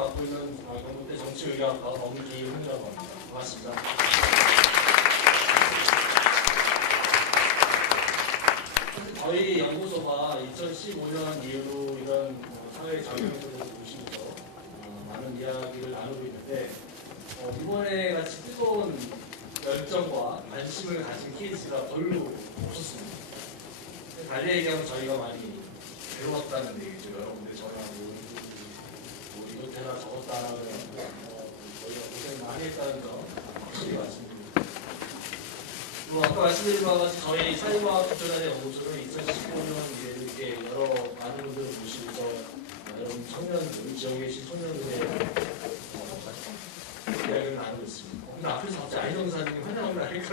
맡고 있는 경북대 정치의학과 엄기훈이라고 합니다. 반갑습니다. 저희 연구소가 2015년 이후로 이런 사회 장애인들을 모시면서 많은 이야기를 나누고 있는데 이번에 같이 뜨거운 열정과 관심을 가진 케이스가 별로 없었습니다. 달리 얘기하면 저희가 많이 배웠다는 얘기죠. 여러분들 저희하고 뭐 이것해라 저것다 하라 그래서 저희가 고생 많이 했다는 점 확실히 말씀드립니다. 또 아까 말씀드린 바와 같이 저희 사회과학 기초단의 연구소는 2015년 이렇게 여러 많은 분들을 모시면서 여러분 청년들, 지역에 계신 청년들의 이야기를 나누고 있습니다. 근데 앞에서 갑자기 안희정 사장님 환영을 하니까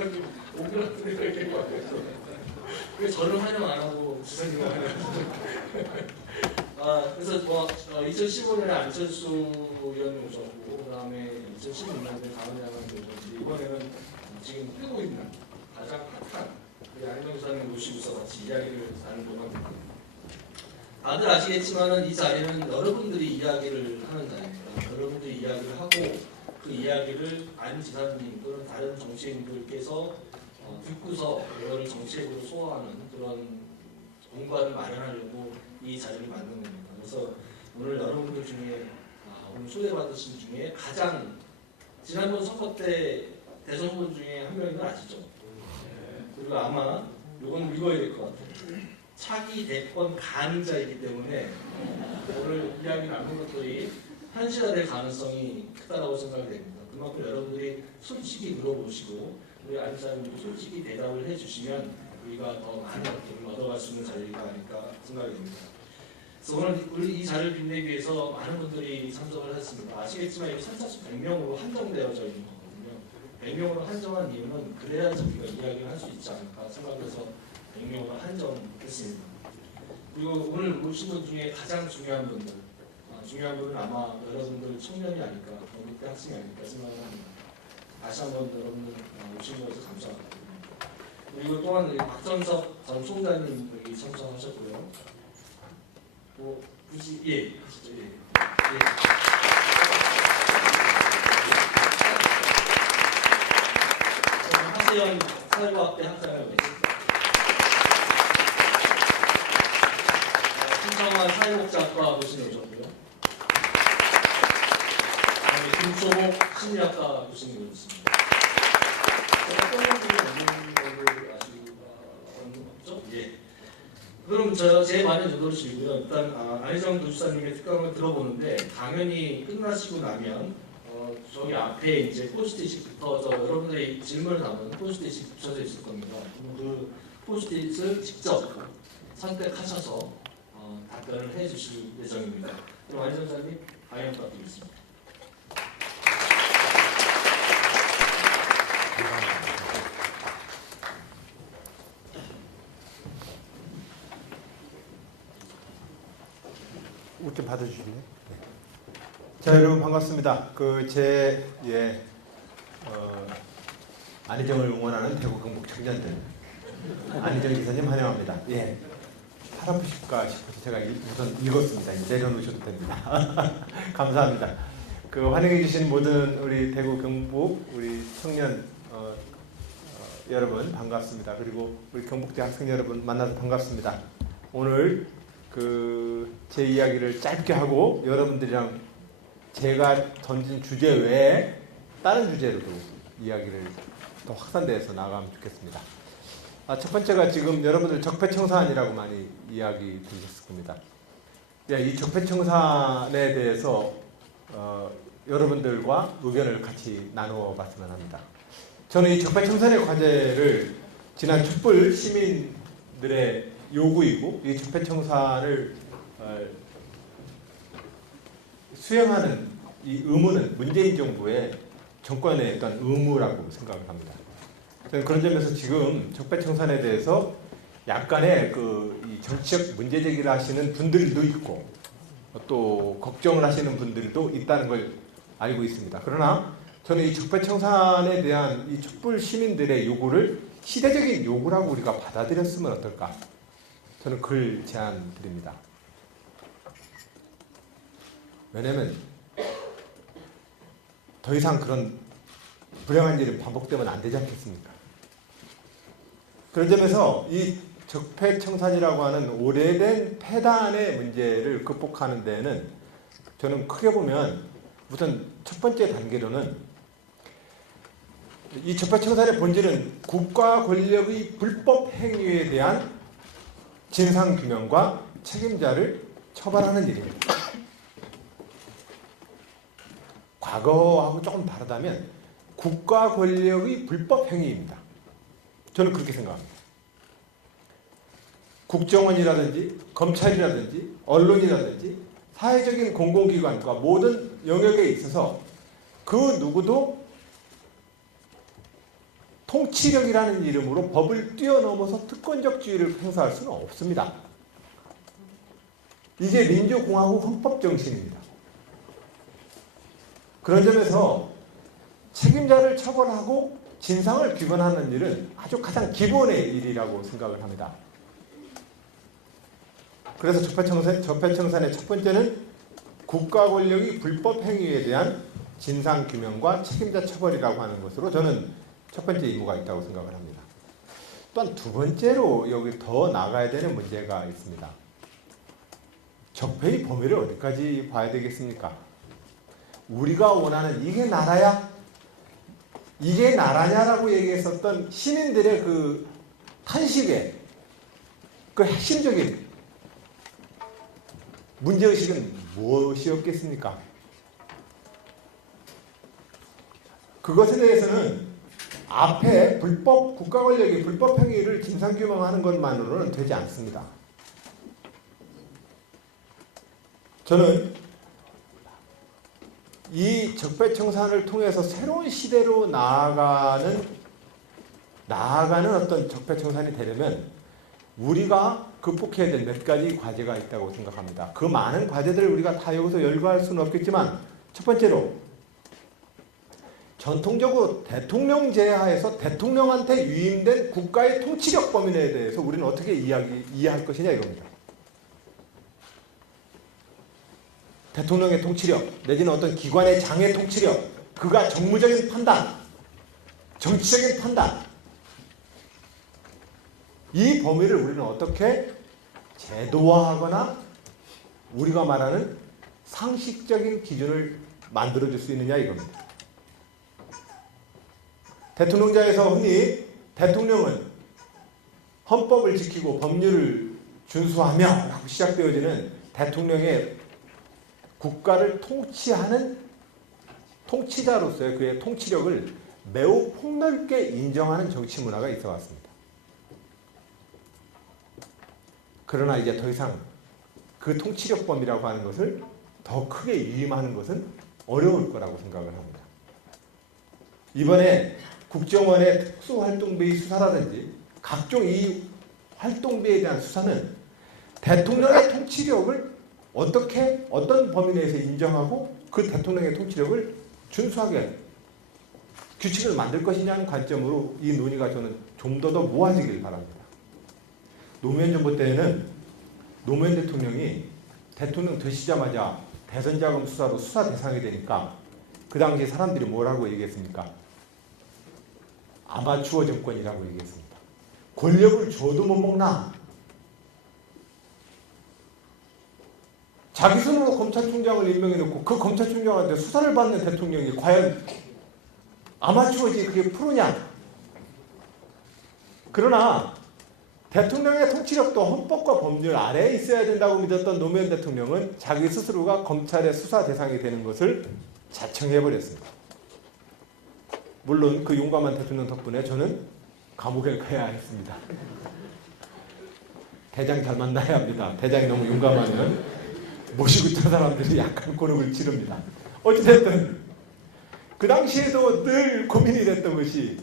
오그라든 데가 이렇게 많아요. 왜 저를 환영 안 하고 지사님을 환영하시죠? 그래서 2015년에 안철수 의원이 오셨고, 그 다음에 2016년에 강은양은 오셨는데, 이번에는 지금 뜨고 있는 가장 핫한 우리 안희정 사장님 모시고서 같이 이야기를 나누려고 합니다. 다들 아시겠지만 이 자리는 여러분들이 이야기를 하는 자리입니다. 여러분들이 이야기를 하고 그 이야기를 안 지사님 또는 다른 정치인들께서 듣고서 이거를 정책으로 소화하는 그런 공간을 마련하려고 이 자리를 만든 겁니다. 그래서 오늘 여러분들 중에 오늘 초대받으신 중에 가장 지난번 선거 때 대선 후보 중에 한 명인 건 아시죠? 그리고 아마 이건 읽어야 될 것 같아요. 차기 대권 가능자이기 때문에 오늘 이야기 나눈 것들이 현실화될 가능성이 크다고 생각이 됩니다. 그만큼 여러분들이 솔직히 물어보시고 우리 안희사님도 솔직히 대답을 해주시면 우리가 더 많은 것들을 얻어갈 수 있는 자리가 아닐까 생각이 됩니다. 그래서 오늘 우리 이 자리를 빛내기 위해서 많은 분들이 참석을 했습니다. 아시겠지만 이 선착순 100명으로 한정되어져 있는 거거든요. 100명으로 한정한 이유는 그래야지 우리가 이야기를 할 수 있지 않을까 생각해서 100명으로 한정했습니다. 그리고 오늘 모신 분 중에 가장 중요한 분들, 중요한 분은 아마 여러분들 청년이 아닐까, 경북대 학생이 아닐까 생각을 합니다. 다시 한번 여러분들 오신 것을 감사합니다. 그리고 또한 박전석 전 총장님 여기 참석하셨고요. 또 굳이 하시죠. 하세현 사회과학대 학장을 계십니다. 신성환 사회복지학과 교수님 오셨고요. 김초복 심리학과 교수님 오셨습니다. 어떤 분들이 없는 걸로 아시고 없죠? 예. 그럼 제 말은 저도 주시고요. 일단 안희정 교수사님의 특강을 들어보는데 강연이 끝나시고 나면 저기 앞에 이제 포스트잇이 붙어서 여러분들이 질문을 하면 포스트잇이 붙여져 있을 겁니다. 그 포스트잇을 직접 선택하셔서 답변을 해주실 예정입니다. 그럼 안희정 사님 강연 부탁드리겠습니다. 좀 받아주시겠네요. 네. 자, 여러분 반갑습니다. 안희정을 응원하는 대구 경북 청년들 안희정 기사님 환영합니다. 예. 팔 아프실까 싶어서 제가 우선 읽었습니다. 내려놓으셔도 됩니다. 감사합니다. 환영해 주신 모든 우리 대구 경북 우리 청년 여러분 반갑습니다. 그리고 우리 경북대 학생 여러분 만나서 반갑습니다. 오늘 제 이야기를 짧게 하고 여러분들이랑 제가 던진 주제 외에 다른 주제로도 이야기를 더 확산돼서 나가면 좋겠습니다. 첫 번째가 지금 여러분들 적폐청산이라고 많이 이야기 들으셨을 겁니다. 이 적폐청산에 대해서 여러분들과 의견을 같이 나누어 봤으면 합니다. 저는 이 적폐청산의 과제를 지난 촛불 시민들의 요구이고 이 적폐청산을 수행하는 이 의무는 문재인 정부의 정권의 어떤 의무라고 생각을 합니다. 저는 그런 점에서 지금 적폐청산에 대해서 약간의 이 정치적 문제제기를 하시는 분들도 있고 또 걱정을 하시는 분들도 있다는 걸 알고 있습니다. 그러나 저는 이 적폐청산에 대한 이 촛불 시민들의 요구를 시대적인 요구라고 우리가 받아들였으면 어떨까? 저는 글 제안 드립니다. 왜냐하면 더 이상 그런 불행한 일이 반복되면 안 되지 않겠습니까? 그런 점에서 이 적폐청산이라고 하는 오래된 폐단의 문제를 극복하는 데에는 저는 크게 보면 우선 첫 번째 단계로는 이 적폐청산의 본질은 국가 권력의 불법 행위에 대한 진상규명과 책임자를 처벌하는 일입니다. 과거하고 조금 다르다면 국가 권력의 불법 행위입니다. 저는 그렇게 생각합니다. 국정원이라든지 검찰이라든지 언론이라든지 사회적인 공공기관과 모든 영역에 있어서 그 누구도 통치력이라는 이름으로 법을 뛰어넘어서 특권적 지위를 행사할 수는 없습니다. 이게 민주공화국 헌법 정신입니다. 그런 점에서 책임자를 처벌하고 진상을 규명하는 일은 아주 가장 기본의 일이라고 생각을 합니다. 그래서 적폐청산의 첫 번째는 국가 권력의 불법 행위에 대한 진상규명과 책임자 처벌이라고 하는 것으로 저는 첫 번째 임무가 있다고 생각을 합니다. 또한 두 번째로 여기 더 나가야 되는 문제가 있습니다. 적폐의 범위를 어디까지 봐야 되겠습니까? 우리가 원하는 이게 나라야? 이게 나라냐라고 얘기했었던 시민들의 그 탄식의 그 핵심적인 문제의식은 무엇이었겠습니까? 그것에 대해서는 앞에 국가 권력의 불법 행위를 진상규명하는 것만으로는 되지 않습니다. 저는 이 적폐청산을 통해서 새로운 시대로 나아가는 어떤 적폐청산이 되려면 우리가 극복해야 될 몇 가지 과제가 있다고 생각합니다. 그 많은 과제들을 우리가 다 여기서 열거할 수는 없겠지만 첫 번째로 전통적으로 대통령제 하에서 대통령한테 위임된 국가의 통치력 범위에 대해서 우리는 어떻게 이해할 것이냐 이겁니다. 대통령의 통치력 내지는 어떤 기관의 장의 통치력, 그가 정무적인 판단, 정치적인 판단, 이 범위를 우리는 어떻게 제도화하거나 우리가 말하는 상식적인 기준을 만들어줄 수 있느냐 이겁니다. 대통령자에서 흔히 대통령은 헌법을 지키고 법률을 준수하며 라고 시작되어지는 대통령의 국가를 통치하는 통치자로서의 그의 통치력을 매우 폭넓게 인정하는 정치 문화가 있어 왔습니다. 그러나 이제 더 이상 그 통치력 범위라고 하는 것을 더 크게 위임하는 것은 어려울 거라고 생각을 합니다. 이번에 국정원의 특수활동비의 수사라든지 각종 이 활동비에 대한 수사는 대통령의 통치력을 어떤 범위 내에서 인정하고 그 대통령의 통치력을 준수하게 규칙을 만들 것이냐는 관점으로 이 논의가 저는 좀 더 모아지길 바랍니다. 노무현 정부 때에는 노무현 대통령이 대통령 되시자마자 대선자금 수사로 수사 대상이 되니까 그 당시 사람들이 뭐라고 얘기했습니까? 아마추어 정권이라고 얘기했습니다. 권력을 줘도 못 먹나? 자기 손으로 검찰총장을 임명해놓고 그 검찰총장한테 수사를 받는 대통령이 과연 아마추어지 그게 프로냐? 그러나 대통령의 통치력도 헌법과 법률 아래에 있어야 된다고 믿었던 노무현 대통령은 자기 스스로가 검찰의 수사 대상이 되는 것을 자청해버렸습니다. 물론 그 용감한 대통령 덕분에 저는 감옥에 가야 했습니다. 대장 잘 만나야 합니다. 대장이 너무 용감하면 모시고 있던 사람들이 약간 고름을 지릅니다. 어찌됐든 그 당시에도 늘 고민이 됐던 것이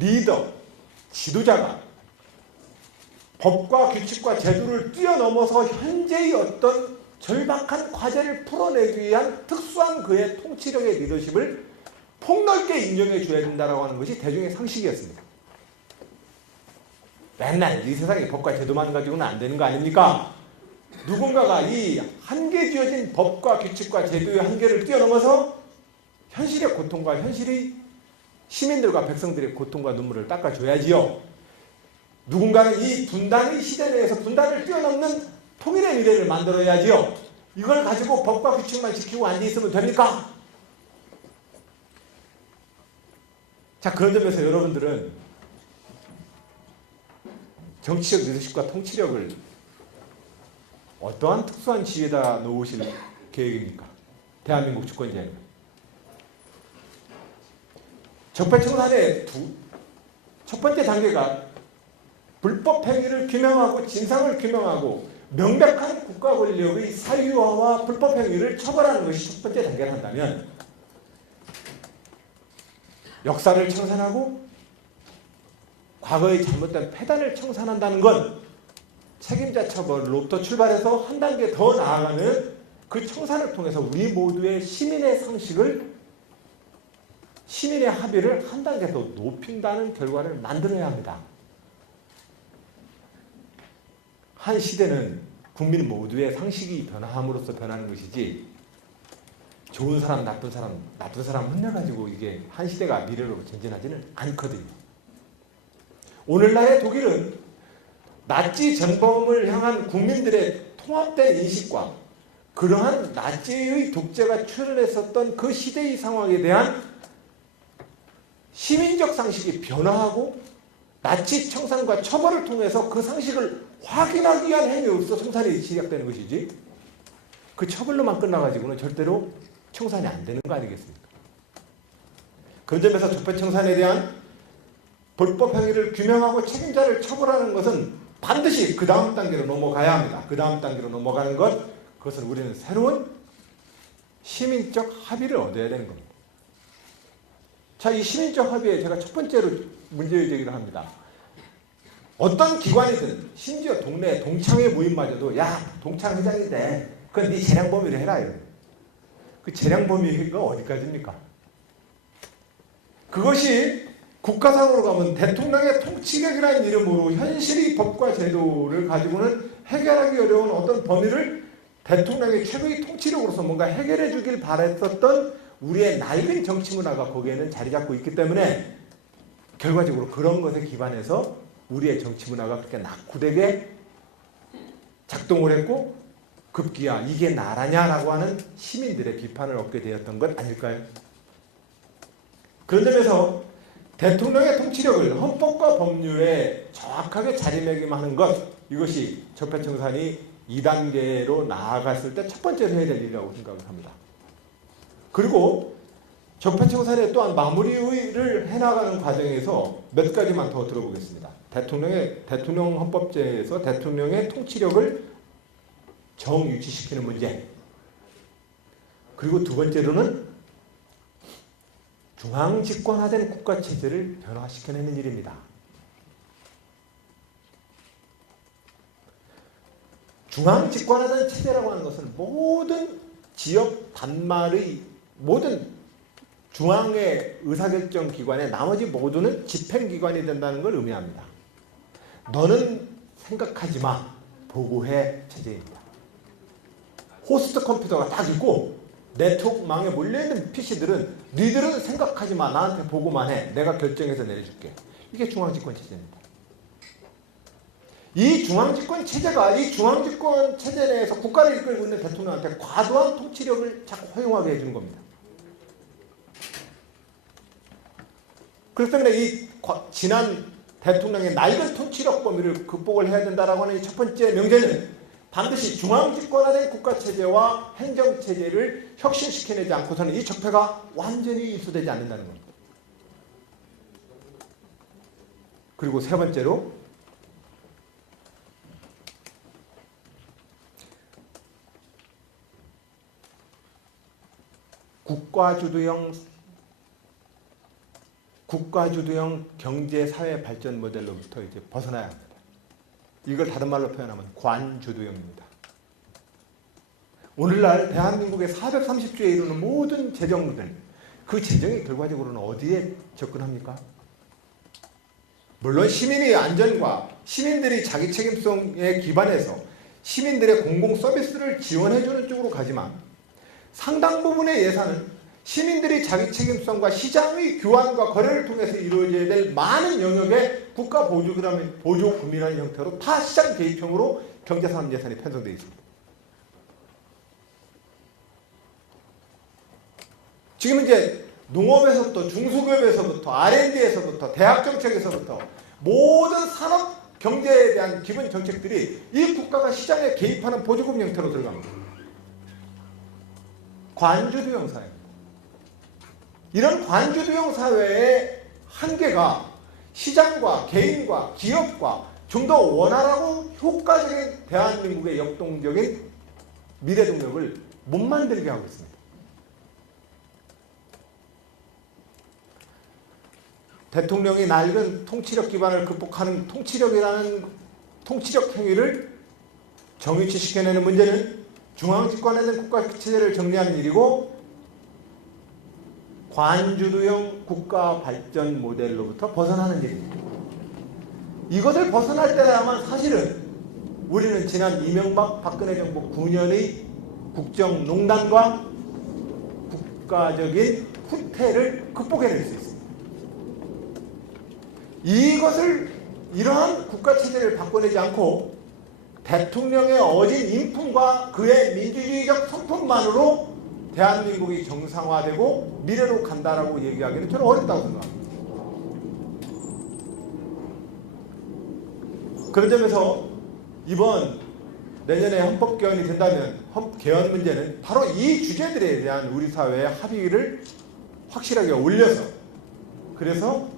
리더, 지도자가 법과 규칙과 제도를 뛰어넘어서 현재의 어떤 절박한 과제를 풀어내기 위한 특수한 그의 통치력의 리더십을 폭넓게 인정해 줘야 된다고 하는 것이 대중의 상식이었습니다. 맨날 이 세상에 법과 제도만 가지고는 안 되는 거 아닙니까? 누군가가 이 한계 지어진 법과 규칙과 제도의 한계를 뛰어넘어서 현실의 고통과 현실의 시민들과 백성들의 고통과 눈물을 닦아줘야지요. 누군가는 이 분단의 시대 내에서 분단을 뛰어넘는 통일의 미래를 만들어야지요. 이걸 가지고 법과 규칙만 지키고 앉아있으면 됩니까? 자, 그런 점에서 여러분들은 정치적 리더십과 통치력을 어떠한 특수한 지위에다 놓으실 계획입니까? 대한민국 주권자는. 적폐청산의 첫 번째 단계가 불법 행위를 규명하고 진상을 규명하고 명백한 국가 권력의 사유화와 불법 행위를 처벌하는 것이 첫 번째 단계를 한다면, 역사를 청산하고 과거의 잘못된 패단을 청산한다는 건 책임자 처벌로부터 출발해서 한 단계 더 나아가는 그 청산을 통해서 우리 모두의 시민의 상식을, 시민의 합의를 한 단계 더 높인다는 결과를 만들어야 합니다. 한 시대는 국민 모두의 상식이 변화함으로써 변하는 것이지, 좋은 사람, 나쁜 사람 혼내가지고 이게 한 시대가 미래로 전진하지는 않거든요. 오늘날의 독일은 나치 전범을 향한 국민들의 통합된 인식과 그러한 나치의 독재가 출현했었던 그 시대의 상황에 대한 시민적 상식이 변화하고 나치 청산과 처벌을 통해서 그 상식을 확인하기 위한 행위로서 청산이 시작되는 것이지, 그 처벌로만 끝나가지고는 절대로 청산이 안 되는 거 아니겠습니까? 그런 점에서 적폐청산에 대한 불법 행위를 규명하고 책임자를 처벌하는 것은 반드시 그 다음 단계로 넘어가야 합니다. 그 다음 단계로 넘어가는 것, 그것은 우리는 새로운 시민적 합의를 얻어야 되는 겁니다. 자, 이 시민적 합의에 제가 첫 번째로 문제제기를 합니다. 어떤 기관이든, 심지어 동네 동창회 모임마저도, 야, 동창 회장인데 그건 네 재량 범위를 해라. 그 재량 범위가 어디까지입니까? 그것이 국가상으로 가면 대통령의 통치력이라는 이름으로 현실의 법과 제도를 가지고는 해결하기 어려운 어떤 범위를 대통령의 최고의 통치력으로서 뭔가 해결해 주길 바랬었던 우리의 낡은 정치 문화가 거기에는 자리 잡고 있기 때문에, 결과적으로 그런 것에 기반해서 우리의 정치 문화가 그렇게 낙후되게 작동을 했고, 급기야 이게 나라냐라고 하는 시민들의 비판을 얻게 되었던 것 아닐까요? 그런 점에서 대통령의 통치력을 헌법과 법률에 정확하게 자리매김하는 것, 이것이 적폐청산이 2단계로 나아갔을 때 첫 번째로 해야 될 일이라고 생각을 합니다. 그리고 적폐청산에 또한 마무리를 해나가는 과정에서 몇 가지만 더 들어보겠습니다. 대통령 헌법제에서 대통령의 통치력을 정유지시키는 문제. 그리고 두 번째로는 중앙집권화된 국가체제를 변화시켜내는 일입니다. 중앙집권화된 체제라고 하는 것은 모든 지역 단말의 모든 중앙의 의사결정 기관의 나머지 모두는 집행기관이 된다는 걸 의미합니다. 너는 생각하지 마, 보고해 체제입니다. 호스트 컴퓨터가 딱 있고 네트워크망에 몰려있는 PC들은 니들은 생각하지 마, 나한테 보고만 해, 내가 결정해서 내려줄게. 이게 중앙집권 체제입니다. 이 중앙집권 체제가, 이 중앙집권 체제 내에서 국가를 이끌고 있는 대통령한테 과도한 통치력을 자꾸 허용하게 해주는 겁니다. 그렇기 때문에 이 지난 대통령의 낡은 통치력 범위를 극복을 해야 된다라고 하는 이 첫 번째 명제는 반드시 중앙집권화된 국가체제와 행정체제를 혁신시켜내지 않고서는 이 적폐가 완전히 입수되지 않는다는 겁니다. 그리고 세 번째로 국가주도형 경제 사회 발전 모델로부터 이제 벗어나야 합니다. 이걸 다른 말로 표현하면 관주도형입니다. 오늘날 대한민국의 430조에 이르는 모든 재정들, 그 재정이 결과적으로는 어디에 접근합니까? 물론 시민의 안전과 시민들이 자기 책임성에 기반해서 시민들의 공공 서비스를 지원해주는 쪽으로 가지만 상당 부분의 예산은 시민들이 자기 책임성과 시장의 교환과 거래를 통해서 이루어져야 될 많은 영역의 국가 보조금이라는 형태로 다 시장 개입형으로 경제산업 예산이 편성되어 있습니다. 지금 이제 농업에서부터 중소기업에서부터 R&D에서부터 대학정책에서부터 모든 산업 경제에 대한 기본 정책들이 이 국가가 시장에 개입하는 보조금 형태로 들어갑니다. 관주도형 사회. 이런 관주도형 사회의 한계가 시장과 개인과 기업과 좀 더 원활하고 효과적인 대한민국의 역동적인 미래 동력을 못 만들게 하고 있습니다. 대통령이 낡은 통치력 기반을 극복하는 통치력이라는 통치력 행위를 정유치시켜내는 문제는 중앙집권에 있는 국가체제를 정리하는 일이고 관주도형 국가 발전 모델로부터 벗어나는 일입니다. 이것을 벗어날 때야만 사실은 우리는 지난 이명박 박근혜 정부 9년의 국정농단과 국가적인 후퇴를 극복해낼 수 있습니다. 이것을 이러한 국가체제를 바꿔내지 않고 대통령의 어진 인품과 그의 민주주의적 성품만으로 대한민국이 정상화되고 미래로 간다라고 얘기하기는 저는 어렵다고 생각합니다. 그런 점에서 이번 내년에 헌법 개헌이 된다면 개헌 문제는 바로 이 주제들에 대한 우리 사회의 합의를 확실하게 올려서 그래서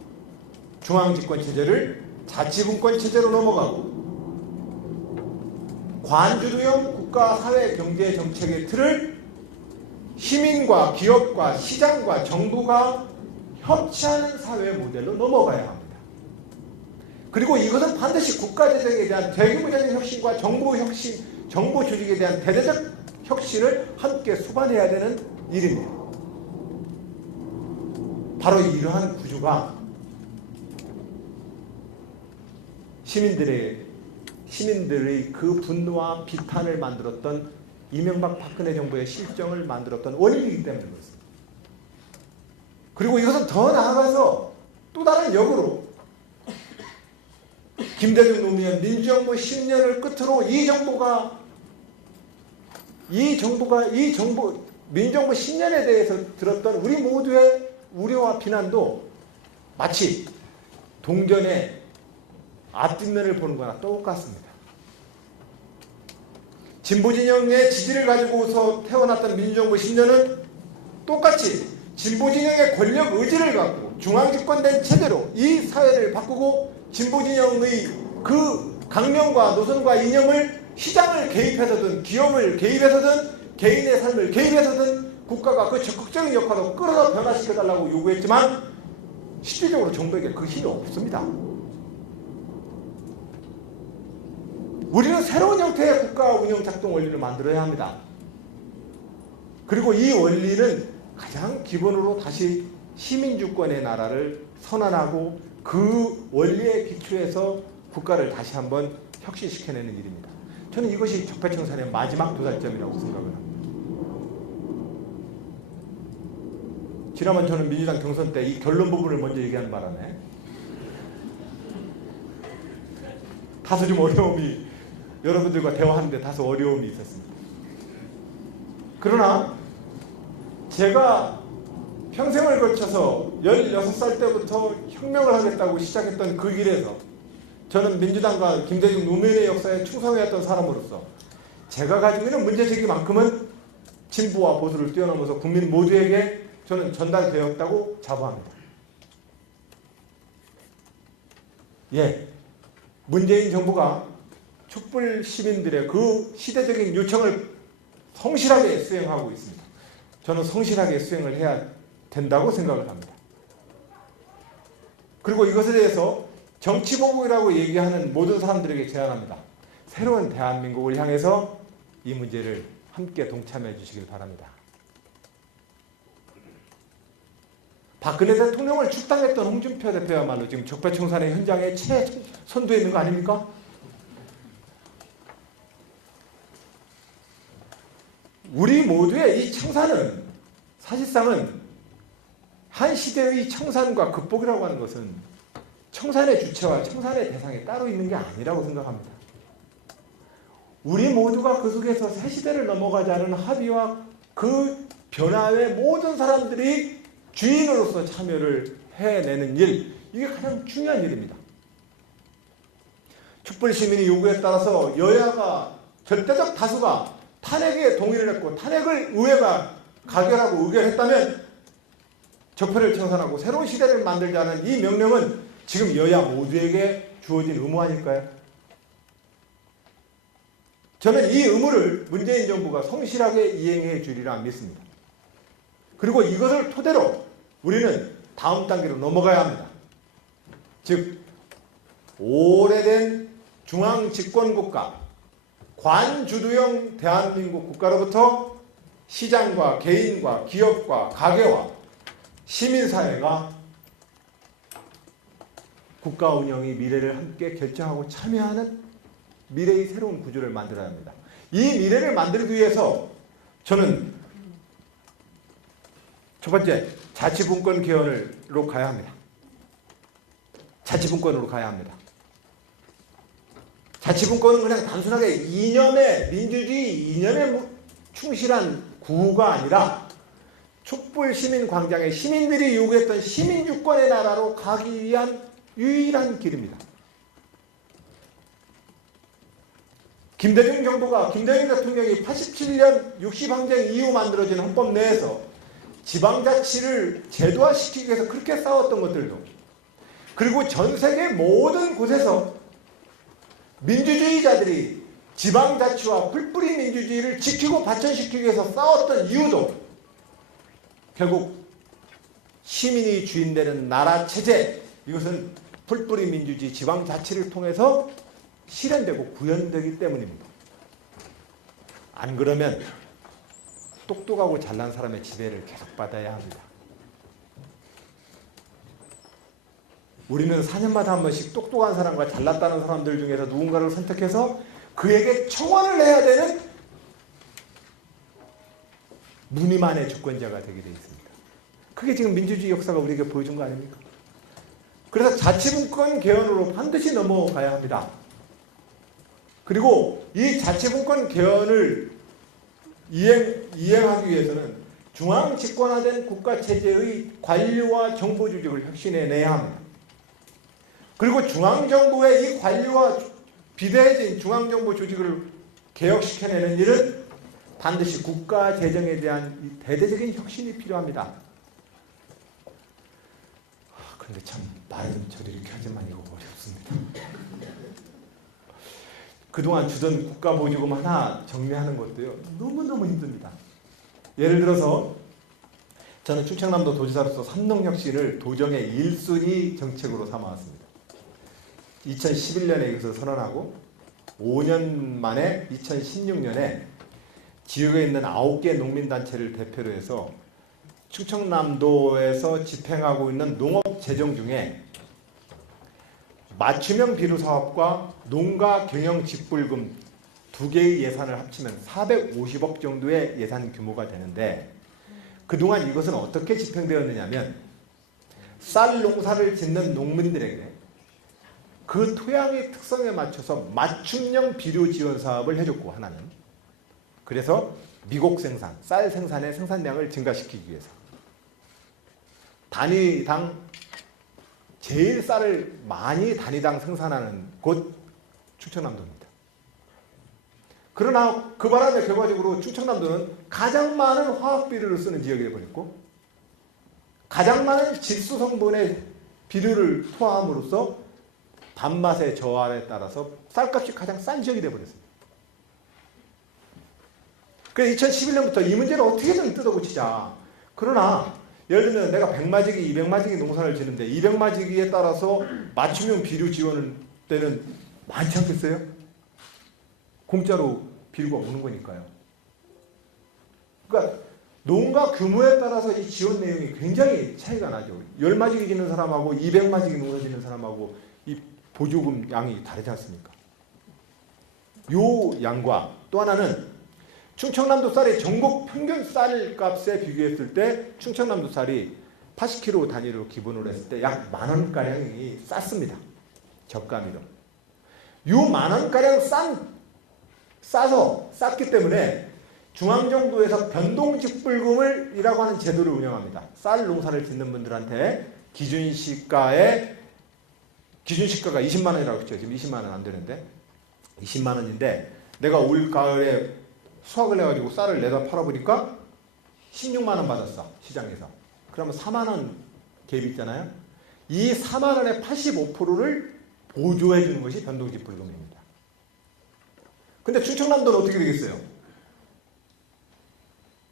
중앙집권 체제를 자치분권 체제로 넘어가고 관주도형 국가 사회 경제 정책의 틀을 시민과 기업과 시장과 정부가 협치하는 사회 모델로 넘어가야 합니다. 그리고 이것은 반드시 국가재정에 대한 대규모적인 혁신과 정부 조직에 대한 대대적 혁신을 함께 수반해야 되는 일입니다. 바로 이러한 구조가 시민들의 그 분노와 비탄을 만들었던 이명박 박근혜 정부의 실정을 만들었던 원인이기 때문에 그렇습니다. 그리고 이것은 더 나아가서 또 다른 역으로 김대중 노무현 민주정부 10년을 끝으로 민정부 10년에 대해서 들었던 우리 모두의 우려와 비난도 마치 동전의 앞뒷면을 보는 거나 똑같습니다. 진보진영의 지지를 가지고서 태어났던 민주정부 10년은 똑같이 진보진영의 권력 의지를 갖고 중앙집권된 체제로 이 사회를 바꾸고 진보진영의 그 강령과 노선과 이념을 시장을 개입해서든 기업을 개입해서든 개인의 삶을 개입해서든 국가가 그 적극적인 역할로 끌어서 변화시켜달라고 요구했지만 실질적으로 정부에게 그 힘이 없습니다. 우리는 새로운 형태의 국가 운영 작동 원리를 만들어야 합니다. 그리고 이 원리는 가장 기본으로 다시 시민주권의 나라를 선언하고 그 원리에 기초해서 국가를 다시 한번 혁신시켜내는 일입니다. 저는 이것이 적폐청산의 마지막 도달점이라고 생각을 합니다. 지난번 저는 민주당 경선 때 이 결론 부분을 먼저 얘기하는 바람에 다소 좀 어려움이 여러분들과 대화하는데 다소 어려움이 있었습니다. 그러나 제가 평생을 거쳐서 16살 때부터 혁명을 하겠다고 시작했던 그 길에서 저는 민주당과 김대중 노무현의 역사에 충성해왔던 사람으로서 제가 가지고 있는 문제제기만큼은 진보와 보수를 뛰어넘어서 국민 모두에게 저는 전달되었다고 자부합니다. 예, 문재인 정부가 촛불 시민들의 그 시대적인 요청을 성실하게 수행하고 있습니다. 저는 성실하게 수행을 해야 된다고 생각을 합니다. 그리고 이것에 대해서 정치보복이라고 얘기하는 모든 사람들에게 제안합니다. 새로운 대한민국을 향해서 이 문제를 함께 동참해 주시길 바랍니다. 박근혜 대통령을 출당했던 홍준표 대표야말로 지금 적폐청산의 현장에 최선두에 있는 거 아닙니까? 우리 모두의 이 청산은 사실상은 한 시대의 청산과 극복이라고 하는 것은 청산의 주체와 청산의 대상이 따로 있는 게 아니라고 생각합니다. 우리 모두가 그 속에서 새 시대를 넘어가자는 합의와 그 변화에 모든 사람들이 주인으로서 참여를 해내는 일, 이게 가장 중요한 일입니다. 촛불시민의 요구에 따라서 여야가 절대적 다수가 탄핵에 동의를 했고 탄핵을 의회가 가결하고 의결했다면 적폐를 청산하고 새로운 시대를 만들자는 이 명령은 지금 여야 모두에게 주어진 의무 아닐까요? 저는 이 의무를 문재인 정부가 성실하게 이행해 주리라 믿습니다. 그리고 이것을 토대로 우리는 다음 단계로 넘어가야 합니다. 즉 오래된 중앙집권국가, 관주도형 대한민국 국가로부터 시장과 개인과 기업과 가게와 시민사회가 국가 운영의 미래를 함께 결정하고 참여하는 미래의 새로운 구조를 만들어야 합니다. 이 미래를 만들기 위해서 저는 첫 번째, 자치분권 개헌으로 가야 합니다. 자치분권으로 가야 합니다. 자치분권은 그냥 단순하게 이념의 민주주의 이념에 충실한 구호가 아니라 촛불 시민광장에 시민들이 요구했던 시민주권의 나라로 가기 위한 유일한 길입니다. 김대중 정부가, 김대중 대통령이 87년 60항쟁 이후 만들어진 헌법 내에서 지방자치를 제도화시키기 위해서 그렇게 싸웠던 것들도, 그리고 전 세계 모든 곳에서 민주주의자들이 지방자치와 풀뿌리 민주주의를 지키고 발전시키기 위해서 싸웠던 이유도 결국 시민이 주인되는 나라 체제, 이것은 풀뿌리 민주주의 지방자치를 통해서 실현되고 구현되기 때문입니다. 안 그러면 똑똑하고 잘난 사람의 지배를 계속 받아야 합니다. 우리는 4년마다 한 번씩 똑똑한 사람과 잘났다는 사람들 중에서 누군가를 선택해서 그에게 청원을 해야 되는 무늬만의 주권자가 되게 되어 있습니다. 그게 지금 민주주의 역사가 우리에게 보여준 거 아닙니까? 그래서 자치분권 개헌으로 반드시 넘어가야 합니다. 그리고 이 자치분권 개헌을 이행하기 위해서는 중앙집권화된 국가체제의 관료와 정보 조직을 혁신해내야 합니다. 그리고 중앙정부의 이 관료와 비대해진 중앙정부 조직을 개혁시켜내는 일은 반드시 국가재정에 대한 대대적인 혁신이 필요합니다. 그런데 참 말은 저도 이렇게 하지만 이거 어렵습니다. 그동안 주던 국가보조금 하나 정리하는 것도요, 너무너무 힘듭니다. 예를 들어서 저는 충청남도 도지사로서 삼농혁신을 도정의 1순위 정책으로 삼아왔습니다. 2011년에 이것을 선언하고 5년 만에 2016년에 지역에 있는 9개 농민단체를 대표로 해서 충청남도에서 집행하고 있는 농업재정 중에 맞춤형 비료사업과 농가경영직불금 두 개의 예산을 합치면 450억 정도의 예산 규모가 되는데, 그동안 이것은 어떻게 집행되었느냐면 쌀 농사를 짓는 농민들에게 그 토양의 특성에 맞춰서 맞춤형 비료 지원 사업을 해줬고, 하나는 그래서 미국 생산, 쌀 생산의 생산량을 증가시키기 위해서 단위당 제일 쌀을 많이 단위당 생산하는 곳 충청남도입니다. 그러나 그 바람에 결과적으로 충청남도는 가장 많은 화학 비료를 쓰는 지역이 되어버렸고, 가장 많은 질소 성분의 비료를 투하함으로써 단맛의 저하에 따라서 쌀값이 가장 싼 지역이 되어버렸습니다. 그래서 2011년부터 이 문제를 어떻게든 뜯어고치자. 그러나 예를 들면 내가 100마지기, 200마지기 농사를 짓는데 200마지기에 따라서 맞춤형 비료 지원 때는 많지 않겠어요? 공짜로 비료가 오는 거니까요. 그러니까 농가 규모에 따라서 이 지원 내용이 굉장히 차이가 나죠. 10마지기 짓는 사람하고 200마지기 농사 짓는 사람하고 이 보조금 양이 다르지 않습니까? 요 양과 또 하나는 충청남도 쌀이 전국 평균 쌀값에 비교했을 때 충청남도 쌀이 80kg 단위로 기본으로 했을 때 약 10,000원가량이 쌌습니다. 저가미로. 요 10,000원가량 싸서 쌌기 때문에 중앙정부에서 변동직불금이라고 하는 제도를 운영합니다. 쌀 농사를 짓는 분들한테 기준시가가 20만 원이라고 했죠. 지금 20만 원 안 되는데 20만 원인데 내가 올 가을에 수확을 해가지고 쌀을 내다 팔아보니까 16만 원 받았어. 시장에서. 그러면 4만 원 갭 있잖아요. 이 4만 원의 85%를 보조해 주는 것이 변동직불금입니다. 근데 충청남도는 어떻게 되겠어요?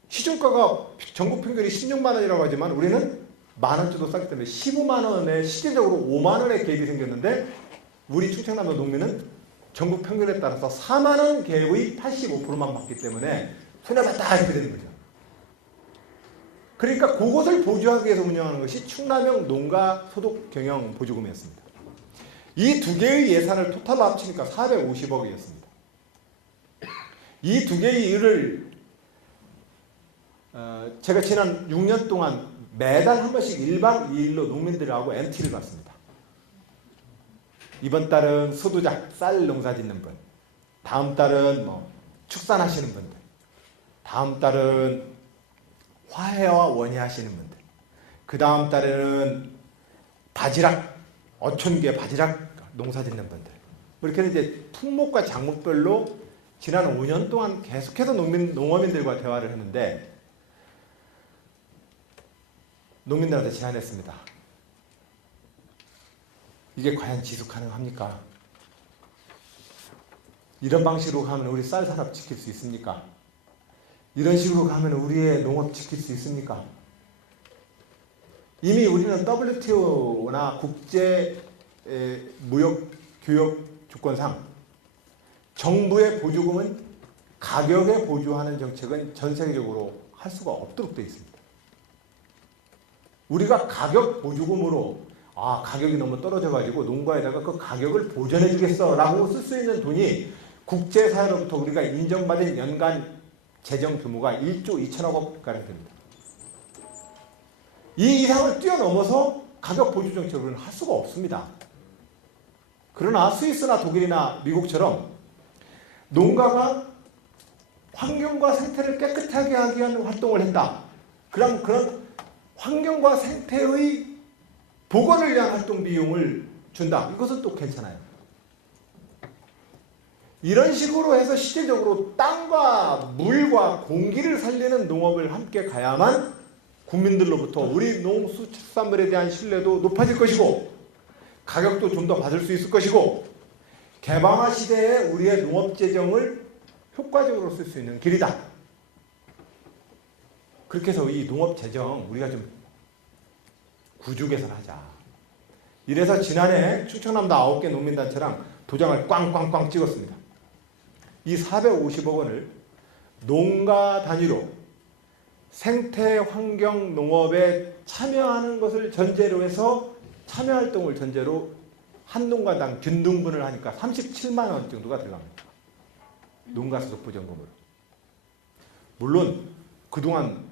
시중가가 전국 평균이 16만 원이라고 하지만 우리는 만 원짜리 쌌기 때문에 15만 원에 실질적으로 5만 원의 갭이 생겼는데 우리 충청남도 농민은 전국 평균에 따라서 4만 원 갭의 85%만 받기 때문에 손해봤다 이렇게 되는 거죠. 그러니까 그것을 보조하기 위해서 운영하는 것이 충남형 농가 소득 경영 보조금이었습니다. 이 두 개의 예산을 토탈로 합치니까 450억이었습니다. 이 두 개의 일을 제가 지난 6년 동안 매달 한 번씩 1박 2일로 농민들하고 MT를 갔습니다. 이번 달은 소두작 쌀 농사 짓는 분, 다음 달은 축산하시는 분들, 다음 달은 화해와 원예 하시는 분들, 그 다음 달에는 바지락, 어촌계 바지락 농사 짓는 분들, 이렇게 이제 품목과 작목별로 지난 5년 동안 계속해서 농어민들과 대화를 했는데 농민들한테 제안했습니다. 이게 과연 지속 가능합니까? 이런 방식으로 가면 우리 쌀 산업 지킬 수 있습니까? 이런 식으로 가면 우리의 농업 지킬 수 있습니까? 이미 우리는 WTO나 국제 무역 교역 조건상 정부의 보조금은 가격에 보조하는 정책은 전 세계적으로 할 수가 없도록 되어 있습니다. 우리가 가격 보조금으로 가격이 너무 떨어져가지고 농가에다가 그 가격을 보전해 주겠어라고 쓸 수 있는 돈이 국제사회로부터 우리가 인정받은 연간 재정 규모가 1조 2천억 원가량 됩니다. 이 이상을 뛰어넘어서 가격 보조 정책을 할 수가 없습니다. 그러나 스위스나 독일이나 미국처럼 농가가 환경과 생태를 깨끗하게 하기 위한 활동을 한다. 그럼 그런 환경과 생태의 복원을 위한 활동 비용을 준다. 이것은 또 괜찮아요. 이런 식으로 해서 실질적으로 땅과 물과 공기를 살리는 농업을 함께 가야만 국민들로부터 우리 농수축산물에 대한 신뢰도 높아질 것이고 가격도 좀 더 받을 수 있을 것이고 개방화 시대에 우리의 농업재정을 효과적으로 쓸 수 있는 길이다. 그렇게 해서 이 농업재정 우리가 좀 구조 개선하자. 이래서 지난해 충청남도 9개 농민단체랑 도장을 꽝꽝꽝 찍었습니다. 이 450억 원을 농가 단위로 생태 환경 농업에 참여하는 것을 전제로 해서 참여활동을 전제로 한 농가당 균등분을 하니까 37만 원 정도가 들어갑니다. 농가소득보전금으로. 물론 그동안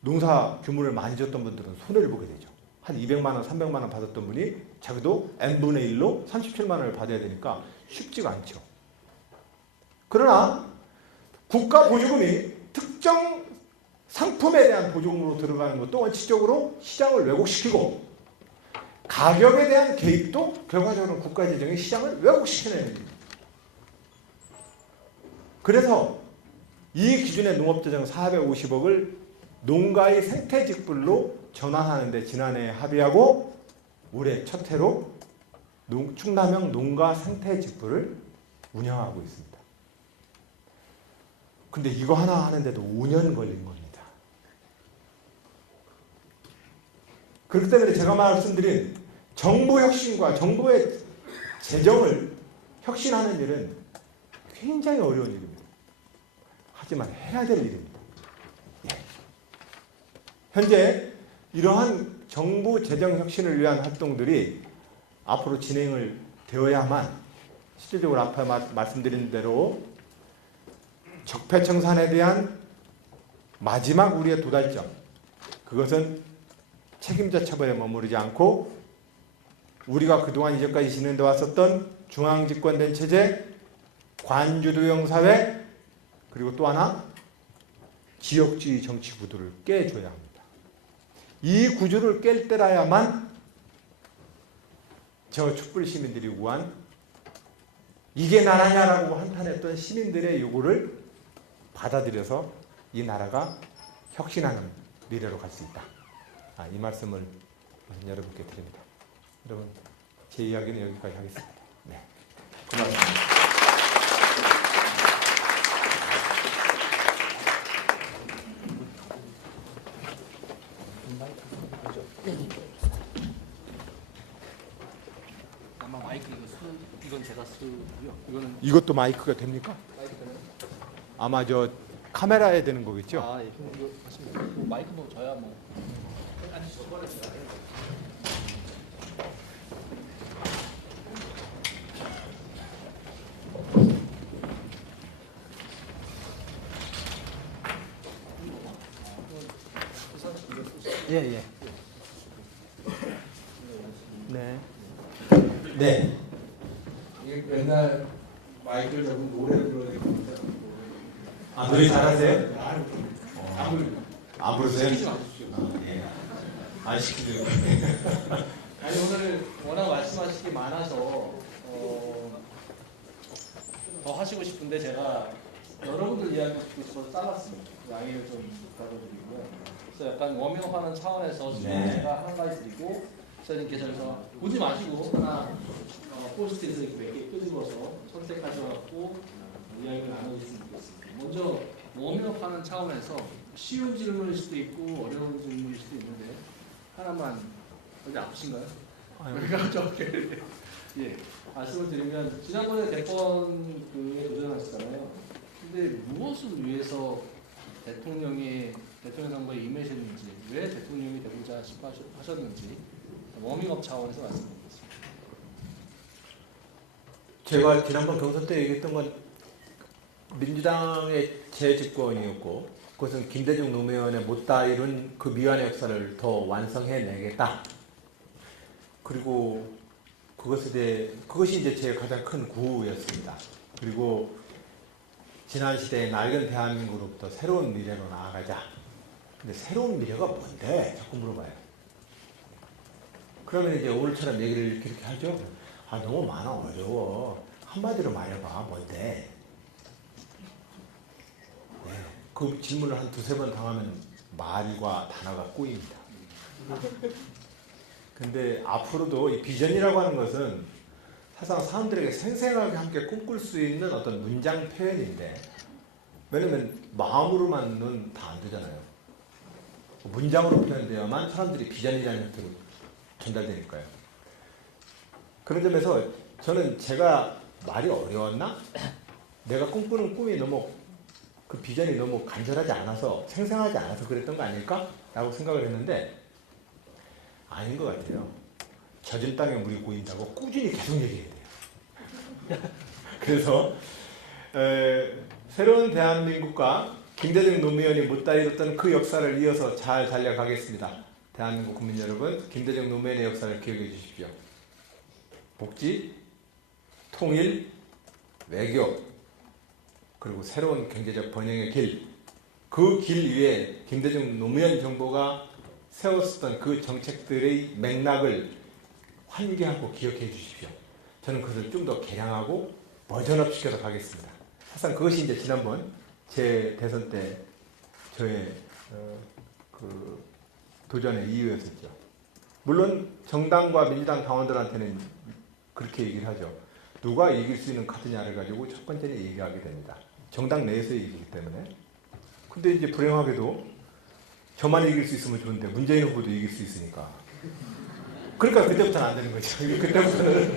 농사 규모를 많이 줬던 분들은 손해를 보게 되죠. 한 200만 원, 300만 원 받았던 분이 자기도 n분의 1로 37만 원을 받아야 되니까 쉽지가 않죠. 그러나 국가 보조금이 특정 상품에 대한 보조금으로 들어가는 것도 원칙적으로 시장을 왜곡시키고 가격에 대한 개입도 결과적으로 국가재정이 시장을 왜곡시키는 일입니다. 그래서 이 기준의 농업재정 450억을 농가의 생태직불로 전환하는데 지난해 합의하고 올해 첫 해로 충남형 농가 생태직불을 운영하고 있습니다. 근데 이거 하나 하는데도 5년 걸린 겁니다. 그렇기 때문에 제가 말씀드린 정부 혁신과 정부의 재정을 혁신하는 일은 굉장히 어려운 일입니다. 하지만 해야 될 일입니다. 현재 이러한 정부 재정 혁신을 위한 활동들이 앞으로 진행을 되어야만 실질적으로 앞에 말씀드린 대로 적폐청산에 대한 마지막 우리의 도달점, 그것은 책임자 처벌에 머무르지 않고 우리가 그동안 이제까지 진행돼 왔었던 중앙집권된 체제, 관주도형 사회, 그리고 또 하나 지역주의 정치 구도를 깨줘야 합니다. 이 구조를 깰 때라야만 저 촛불 시민들이 구한 이게 나라냐라고 한탄했던 시민들의 요구를 받아들여서 이 나라가 혁신하는 미래로 갈 수 있다. 이 말씀을 여러분께 드립니다. 여러분, 제 이야기는 여기까지 하겠습니다. 네, 고맙습니다. 아마 마이크 이건 제가 쓰고요. 이거는 이것도 마이크가 됩니까? 마이크 되나요? 아마 저 카메라에 되는 거겠죠? 아, 예. 이거 하십니다. 마이크 뭐 저야 뭐. 아니 저번에 제가 해요. 예, 예. 네. 네. 이게 맨날 마이크를 잡고 노래를 불러야 됩니다. 노래 잘하세요? 안 부르세요? 시키지 마십시오. 예. 안 시키죠. 아니 오늘 워낙 말씀하실 게 많아서 더 하시고 싶은데 제가 여러분들 이야기 듣고 싶어서 잘랐습니다. 양해를 좀 부탁드리고요. 그래서 약간 워밍업하는 차원에서 지금 네. 제가 한 가지 드리고 기자님께서 보지 마시고 하나 포스트잇을 이렇게 몇 개 끄집어서 선택하셔갖고 이야기를 나누셨으면 좋겠습니다. 먼저 워밍업하는 차원에서 쉬운 질문일 수도 있고 어려운 질문일 수도 있는데 하나만 어디 아프신가요? 우리가 저렇게 예 말씀을 드리면 지난번에 대권 그에 도전하셨잖아요. 근데 무엇을 위해서 대통령 선거에 임하셨는지, 왜 대통령이 되고자 싶어하셨는지 워밍업 차원에서 말씀드리겠습니다. 제가 지난번 경선 때 얘기했던 건 민주당의 재집권이었고 그것은 김대중 노무현의 못다 이룬 그 미완의 역사를 더 완성해내겠다. 그리고 그것이 이제 제 가장 큰 구호였습니다. 그리고 지난 시대의 낡은 대한민국으로부터 새로운 미래로 나아가자. 근데 새로운 미래가 뭔데? 자꾸 물어봐요. 그러면 이제 오늘처럼 얘기를 이렇게 하죠. 너무 많아, 어려워. 한마디로 말해봐, 뭔데? 네, 그 질문을 한 두세 번 당하면 말과 단어가 꼬입니다. 근데 앞으로도 이 비전이라고 하는 것은 사실상 사람들에게 생생하게 함께 꿈꿀 수 있는 어떤 문장 표현인데, 왜냐면 마음으로만은 다 안 되잖아요. 문장으로 표현되어야만 사람들이 비전이라는 형태로 전달되니까요. 그런 점에서 저는 제가 말이 어려웠나? 내가 꿈꾸는 꿈이 너무 그 비전이 너무 간절하지 않아서 생생하지 않아서 그랬던 거 아닐까? 라고 생각을 했는데 아닌 것 같아요. 젖은 땅에 물이 고인다고 꾸준히 계속 얘기해야 돼요. 그래서 새로운 대한민국과 김대중 노무현이 못다 이뤘던 그 역사를 이어서 잘 달려가겠습니다. 대한민국 국민 여러분, 김대중 노무현의 역사를 기억해 주십시오. 복지, 통일, 외교, 그리고 새로운 경제적 번영의 길, 그 길 위에 김대중 노무현 정부가 세웠었던 그 정책들의 맥락을 환기하고 기억해 주십시오. 저는 그것을 좀 더 개량하고 버전업 시켜서 가겠습니다. 사실 그것이 이제 지난번 제 대선 때 저의 그 도전의 이유였었죠. 물론 정당과 민주당 당원들한테는 그렇게 얘기를 하죠. 누가 이길 수 있는 카드냐를 가지고 첫 번째는 얘기하게 됩니다. 정당 내에서 이기기 때문에. 근데 이제 불행하게도 저만 이길 수 있으면 좋은데 문재인 후보도 이길 수 있으니까. 그러니까 그때부터는 안 되는 거죠. 그때부터는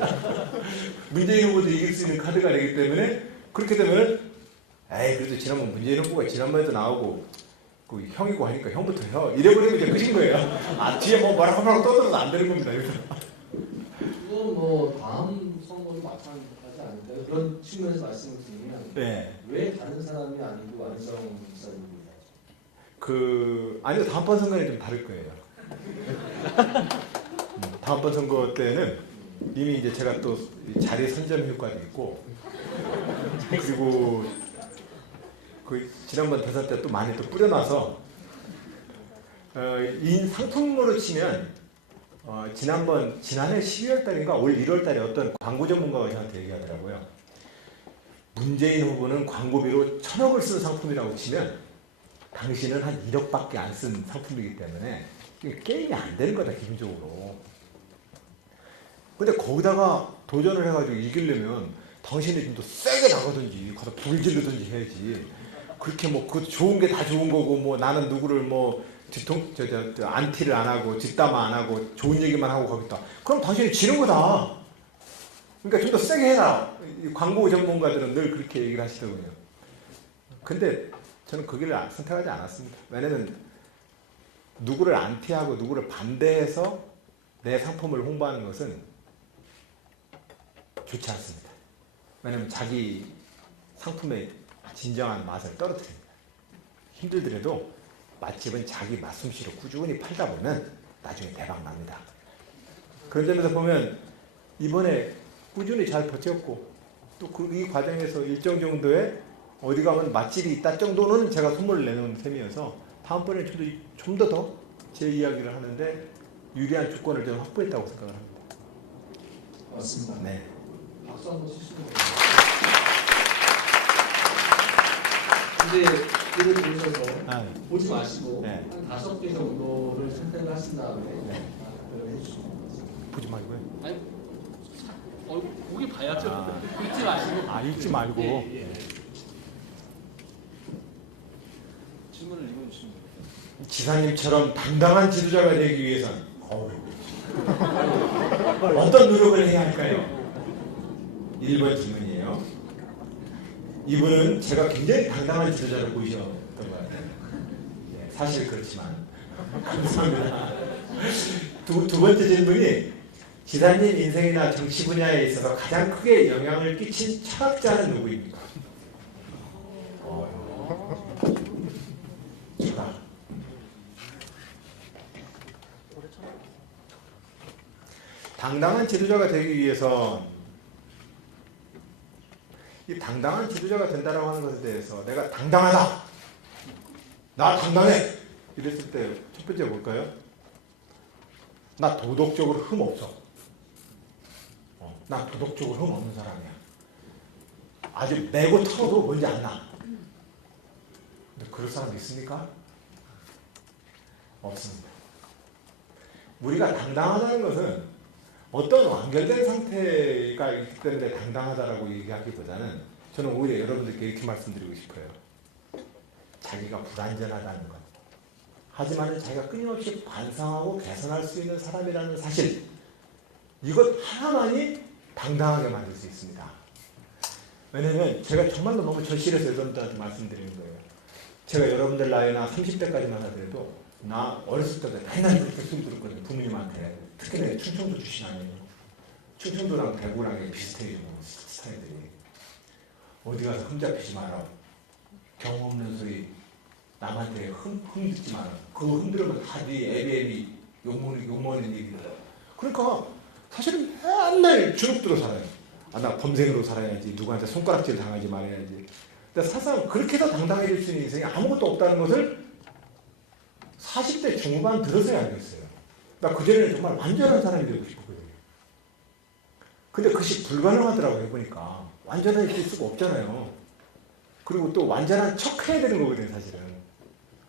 문재인 후보도 이길 수 있는 카드가 되기 때문에 그렇게 되면 그래도 지난번 문재인 후보가 지난번에도 나오고 그 형이고 하니까 형부터 혀. 이래버리면 이제 끝인 거예요. 뒤에 뭐라고 떠들어도 안 되는 겁니다. 그건 뭐 다음 선거도 마찬가지 아닐까요? 그런 측면에서 말씀을 드리면 네. 왜 다른 사람이 아니고 안희정 목사님입니다. 아니요, 다음번 선거는 좀 다를 거예요. 다음번 선거 때는 이미 이제 제가 또 자리 선점 효과도 있고, 그리고 그 지난번 대선 때 또 많이 또 뿌려놔서, 이 상품으로 치면, 지난해 12월 달인가 올 1월 달에 어떤 광고 전문가가 저한테 얘기하더라고요. 문재인 후보는 광고비로 1,000억을 쓴 상품이라고 치면 당신은 한 1억밖에 안 쓴 상품이기 때문에 게임이 안 되는 거다, 기본적으로. 근데 거기다가 도전을 해가지고 이기려면 당신이 좀 더 세게 나가든지, 가서 불 지르든지 해야지. 그렇게 뭐, 그 좋은 게 다 좋은 거고, 뭐 나는 누구를 뭐, 안티를 안 하고, 뒷담화 안 하고, 좋은 얘기만 하고 가겠다. 그럼 당신이 지는 거다. 그러니까 좀 더 세게 해라. 이 광고 전문가들은 늘 그렇게 얘기를 하시더군요. 근데 저는 그 길을 선택하지 않았습니다. 왜냐면 누구를 안티하고 누구를 반대해서 내 상품을 홍보하는 것은 좋지 않습니다. 왜냐면 자기 상품의 진정한 맛을 떨어뜨립니다. 힘들더라도 맛집은 자기 맛솜씨로 꾸준히 팔다 보면 나중에 대박 납니다. 그런 점에서 보면 이번에 꾸준히 잘 버텼고 또 이 과정에서 일정 정도의 어디 가면 맛집이 있다 정도는 제가 선물을 내놓은 셈이어서 다음번에 좀 더 제 이야기를 하는데 유리한 조건을 좀 확보했다고 생각을 합니다. 맞습니다. 네. 박수 한번 치시면 이제 글을 보셔서 보지 마시고 네. 한 5개 정도를 선택을 하신 다음에 네. 답변을 해주시면 됩니다. 보지 말고요. 아니, 보기 봐야죠. 읽지 마시고. 읽지 말고. 예, 예. 질문을 읽어주시면 됩니다. 지사님처럼 당당한 지도자가 되기 위해선 어떤 노력을 해야 할까요? 1번 질문이에요. 이분은 제가 굉장히 당당한 지도자로 보이셨던 것 같아요. 네, 사실 그렇지만 감사합니다. 두 번째 질문이 지사님 인생이나 정치 분야에 있어서 가장 크게 영향을 끼친 철학자는 누구입니까? 철학. 당당한 지도자가 되기 위해서 이 당당한 지도자가 된다라고 하는 것에 대해서 내가 당당하다, 나 당당해 이랬을 때 첫 번째 뭘까요? 나 도덕적으로 흠 없어. 나 도덕적으로 흠 없는 사람이야. 아주 매고 털어도 뭔지 안 나. 근데 그럴 사람 있습니까? 없습니다. 우리가 당당하다는 것은 어떤 완결된 상태가 있기 때문에 당당하다라고 얘기하기보다는 저는 오히려 여러분들께 이렇게 말씀드리고 싶어요. 자기가 불완전하다는 것. 하지만 자기가 끊임없이 반성하고 개선할 수 있는 사람이라는 사실. 이것 하나만이 당당하게 만들 수 있습니다. 왜냐하면 제가 정말로 너무 절실해서 여러분들한테 말씀드리는 거예요. 제가 여러분들 나이나 30대까지만 하더라도 나 어렸을 때 맨날 그렇게 힘들었거든요. 부모님한테. 특히 내 충청도 출신 아니에요. 충청도랑 대구랑 비슷해요. 스타일들이. 어디 가서 흠잡히지 마라. 경험 없는 소리 남한테 흠 듣지 마라. 그거 흔들으면 다 네 애비애비 욕먹는 얘기다. 그러니까 사실은 맨날 주눅들어 살아요. 나 범생으로 살아야지. 누구한테 손가락질 당하지 말아야지. 근데 사실상 그렇게 해서 당당해질 수 있는 인생이 아무것도 없다는 것을 40대 중후반 들어서야 알겠어요. 나 그전에는 정말 완전한 사람이 되고 싶었거든요. 근데 그것이 불가능하더라고요, 해보니까. 완전해질 수가 없잖아요. 그리고 또 완전한 척 해야 되는 거거든요, 사실은.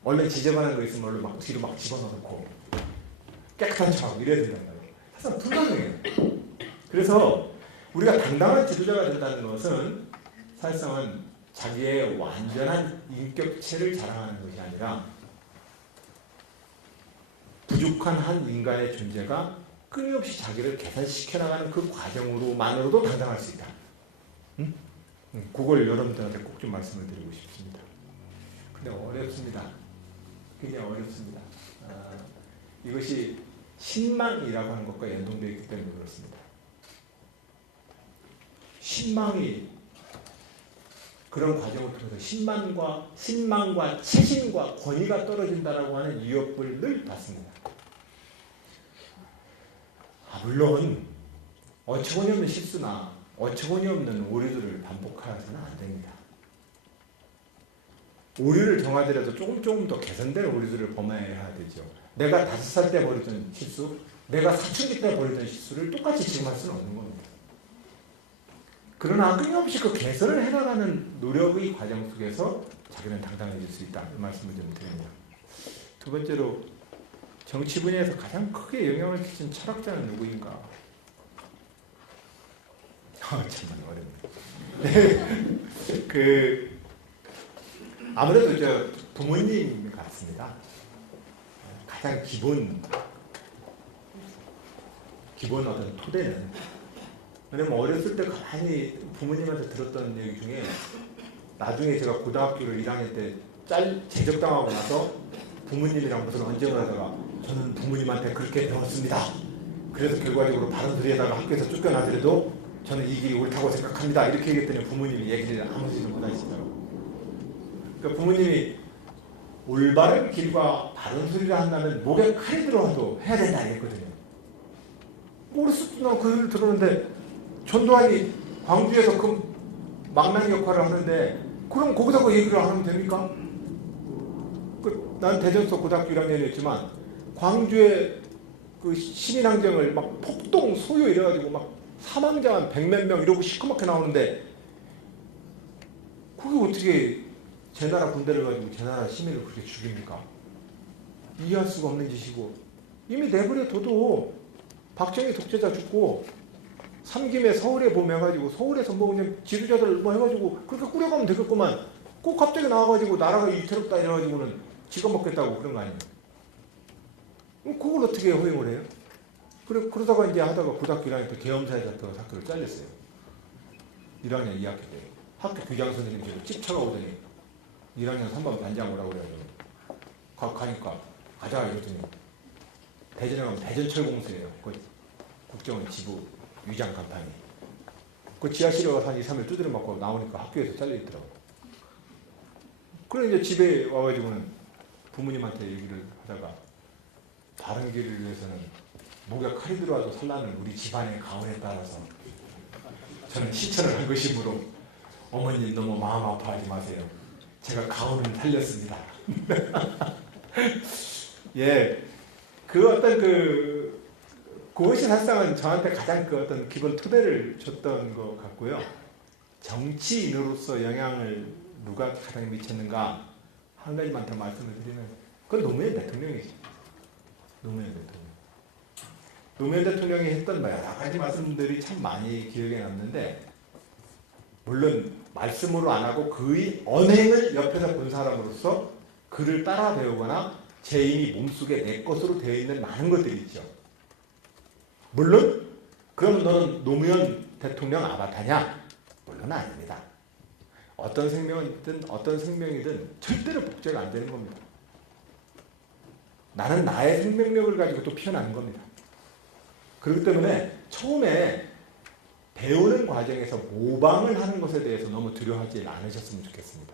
원래 지저분한 거 있으면 원래 막 뒤로 막 집어넣고 깨끗한 척하고 이래야 된단 말이에요. 사실 불가능해요. 그래서 우리가 당당한 지도자가 된다는 것은 사실상은 자기의 완전한 인격체를 자랑하는 것이 아니라 부족한 한 인간의 존재가 끊임없이 자기를 개선시켜 나가는 그 과정으로만으로도 당당할 수 있다. 응? 그걸 여러분들한테 꼭 좀 말씀을 드리고 싶습니다. 근데 어렵습니다. 굉장히 어렵습니다. 이것이 신망이라고 하는 것과 연동되어 있기 때문에 그렇습니다. 신망이 그런 과정을 통해서 신망과 체신과 권위가 떨어진다라고 하는 위협을 늘 받습니다. 물론 어처구니 없는 실수나 어처구니 없는 오류들을 반복해서는 안 됩니다. 오류를 정하더라도 조금 더 개선된 오류들을 범해야 되죠. 내가 5살 때 벌였던 실수, 내가 사춘기 때 벌였던 실수를 똑같이 지금 할 수는 없는 겁니다. 그러나 끊임없이 그 개선을 해나가는 노력의 과정 속에서 자기는 당당해질 수 있다. 이 말씀을 좀 드립니다. 두 번째로 정치 분야에서 가장 크게 영향을 끼친 철학자는 누구인가? 정말 어렵네. 아무래도 부모님 같습니다. 가장 기본 어떤 토대는, 왜냐면 어렸을 때 가만히 부모님한테 들었던 얘기 중에 나중에 제가 고등학교를 1학년 때 제적당하고 나서 부모님이랑 무슨 언쟁을 하다가 저는 부모님한테 그렇게 배웠습니다. 그래서 결과적으로 바른 소리에다가 학교에서 쫓겨나더라도 저는 이 길이 옳다고 생각합니다. 이렇게 얘기했더니 부모님이 얘기를 아무 소리도 못 하시더라고요. 그러니까 부모님이 올바른 길과 바른 소리를 한다면 목에 칼이 들어와도 해야 된다 이랬거든요. 어렸을 때 그 소리를 들었는데 전두환이 광주에서 그 망나니 역할을 하는데 그럼 거기서 그 얘기를 하면 됩니까? 난 대전서 고등학교 1학년이었지만 광주에 그 시민항쟁을 막 폭동 소요 이래가지고 막 사망자 한 100몇 명 이러고 시커멓게 나오는데 그게 어떻게 제 나라 군대를 가지고 제 나라 시민을 그렇게 죽입니까? 이해할 수가 없는 짓이고, 이미 내버려둬도 박정희 독재자 죽고 3김에 서울에 해가지고 서울에서 뭐 그냥 지도자들 뭐 해가지고 그렇게 꾸려가면 되겠구만. 꼭 갑자기 나와가지고 나라가 위태롭다 이래가지고는 지가 먹겠다고 그런 거 아니에요? 그걸 어떻게 허용을 해요? 그러다가 이제 하다가 고등학교 1학년 때 계엄사에 잡혀서 학교를 잘렸어요. 1학년 2학기 때. 학교 교장 선생님께서 찝쳐가 오더니 1학년 3반 반장 오라고 그래가지고 가니까 가자 이러더니 대전에 가면 대전철공소예요. 그 국정원 지부 위장 간판이. 그 지하실에 가서 한 2, 3일 두드려 맞고 나오니까 학교에서 잘려있더라고요. 그래 이제 집에 와가지고는 부모님한테 얘기를 하다가 바른 길을 위해서는 목에 칼이 들어와도 살라는 우리 집안의 가언에 따라서 저는 실천을 한 것이므로 어머님 너무 마음 아파하지 마세요. 제가 가언을 살렸습니다. 예, 그것이 사실상은 저한테 가장 그 어떤 기본 토대를 줬던 것 같고요. 정치인으로서 영향을 누가 가장 미쳤는가 한 가지만 더 말씀을 드리면 그건 노무현 대통령이죠. 노무현 대통령이 했던 여러 가지 말씀들이 참 많이 기억에 남는데, 물론 말씀으로 안 하고 그의 언행을 옆에서 본 사람으로서 그를 따라 배우거나 제 이미 몸속에 내 것으로 되어 있는 많은 것들이 있죠. 물론 그럼 너는 노무현 대통령 아바타냐? 물론 아닙니다. 어떤 생명이든 절대로 복제가 안 되는 겁니다. 나는 나의 생명력을 가지고 또 피어나는 겁니다. 그렇기 때문에 처음에 배우는 과정에서 모방을 하는 것에 대해서 너무 두려워하지 않으셨으면 좋겠습니다.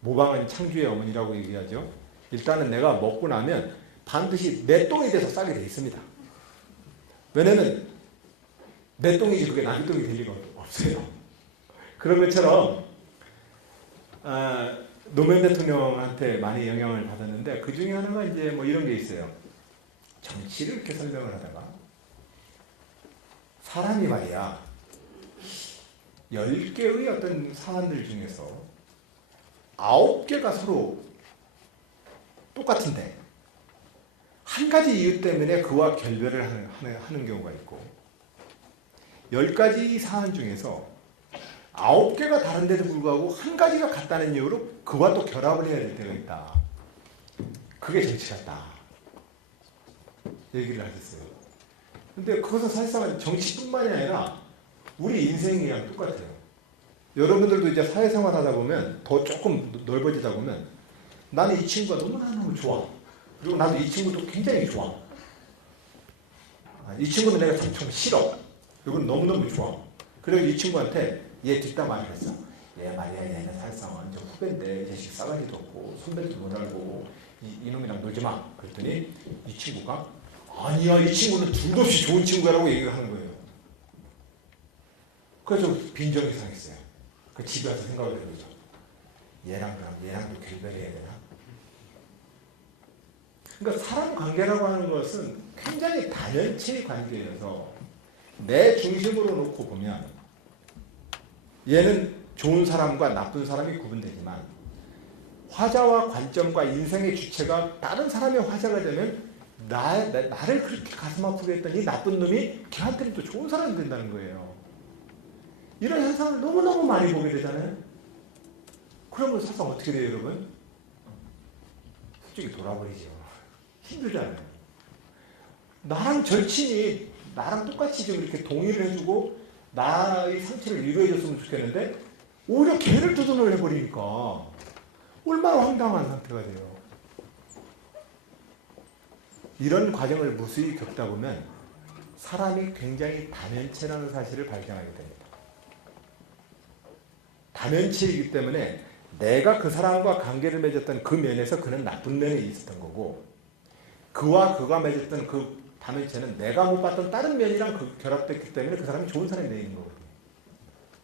모방은 창조의 어머니라고 얘기하죠. 일단은 내가 먹고 나면 반드시 내 똥이 돼서 싸게 돼 있습니다. 왜냐면 내 똥이지 그게 남의 똥이 될 리가 없어요. 그런 것처럼 노무현 대통령한테 많이 영향을 받았는데 그 중에 하나가 이제 뭐 이런 게 있어요. 정치를 이렇게 설명을 하다가 사람이 말이야 10개의 어떤 사안들 중에서 9개가 서로 똑같은데 한 가지 이유 때문에 그와 결별을 하는 경우가 있고 10가지 사안 중에서 9개가 다른데도 불구하고 한 가지가 같다는 이유로 그와 또 결합을 해야 될 때가 있다. 그게 정치 같다. 얘기를 하셨어요. 근데 그것은 사실상 정치뿐만이 아니라 우리 인생이랑 똑같아요. 여러분들도 이제 사회생활 하다 보면 더 조금 넓어지다 보면 나는 이 친구가 너무너무 좋아. 그리고 나도 이 친구도 굉장히 좋아. 이 친구는 내가 참 싫어. 이건 너무너무 좋아. 그리고 이 친구한테 얘 뒷담 말을 했어. 얘 말이야, 얘는 사실상은 저 후배인데 이 자식 싸가지도 없고 선배도 못 알고 이놈이랑 놀지 마. 그랬더니 이 친구가 아니야, 이 친구는 둘도 없이 좋은 친구라고 얘기를 하는 거예요. 그래서 빈정이 상했어요. 그 집에 와서 생각을 해보죠. 얘랑도 결별해야 되나? 그러니까 사람 관계라고 하는 것은 굉장히 다면체의 관계여서 내 중심으로 놓고 보면 얘는 좋은 사람과 나쁜 사람이 구분되지만 화자와 관점과 인생의 주체가 다른 사람의 화자가 되면 나를 그렇게 가슴 아프게 했던 이 나쁜 놈이 걔한테는 또 좋은 사람이 된다는 거예요. 이런 현상을 너무너무 많이 보게 되잖아요. 그러면 사실 어떻게 돼요, 여러분? 솔직히 돌아버리죠. 힘들잖아요. 나랑 절친이 나랑 똑같이 좀 이렇게 동의를 해주고 나의 상처를 위로해줬으면 좋겠는데 오히려 걔를 두둔을 해버리니까 얼마나 황당한 상태가 돼요. 이런 과정을 무수히 겪다 보면 사람이 굉장히 다면체라는 사실을 발견하게 됩니다. 다면체이기 때문에 내가 그 사람과 관계를 맺었던 그 면에서 그는 나쁜 면이 있었던 거고 그와 그가 맺었던 그 다면체는 내가 못 봤던 다른 면이랑 결합됐기 때문에 그 사람이 좋은 사람이 되는 거거든요.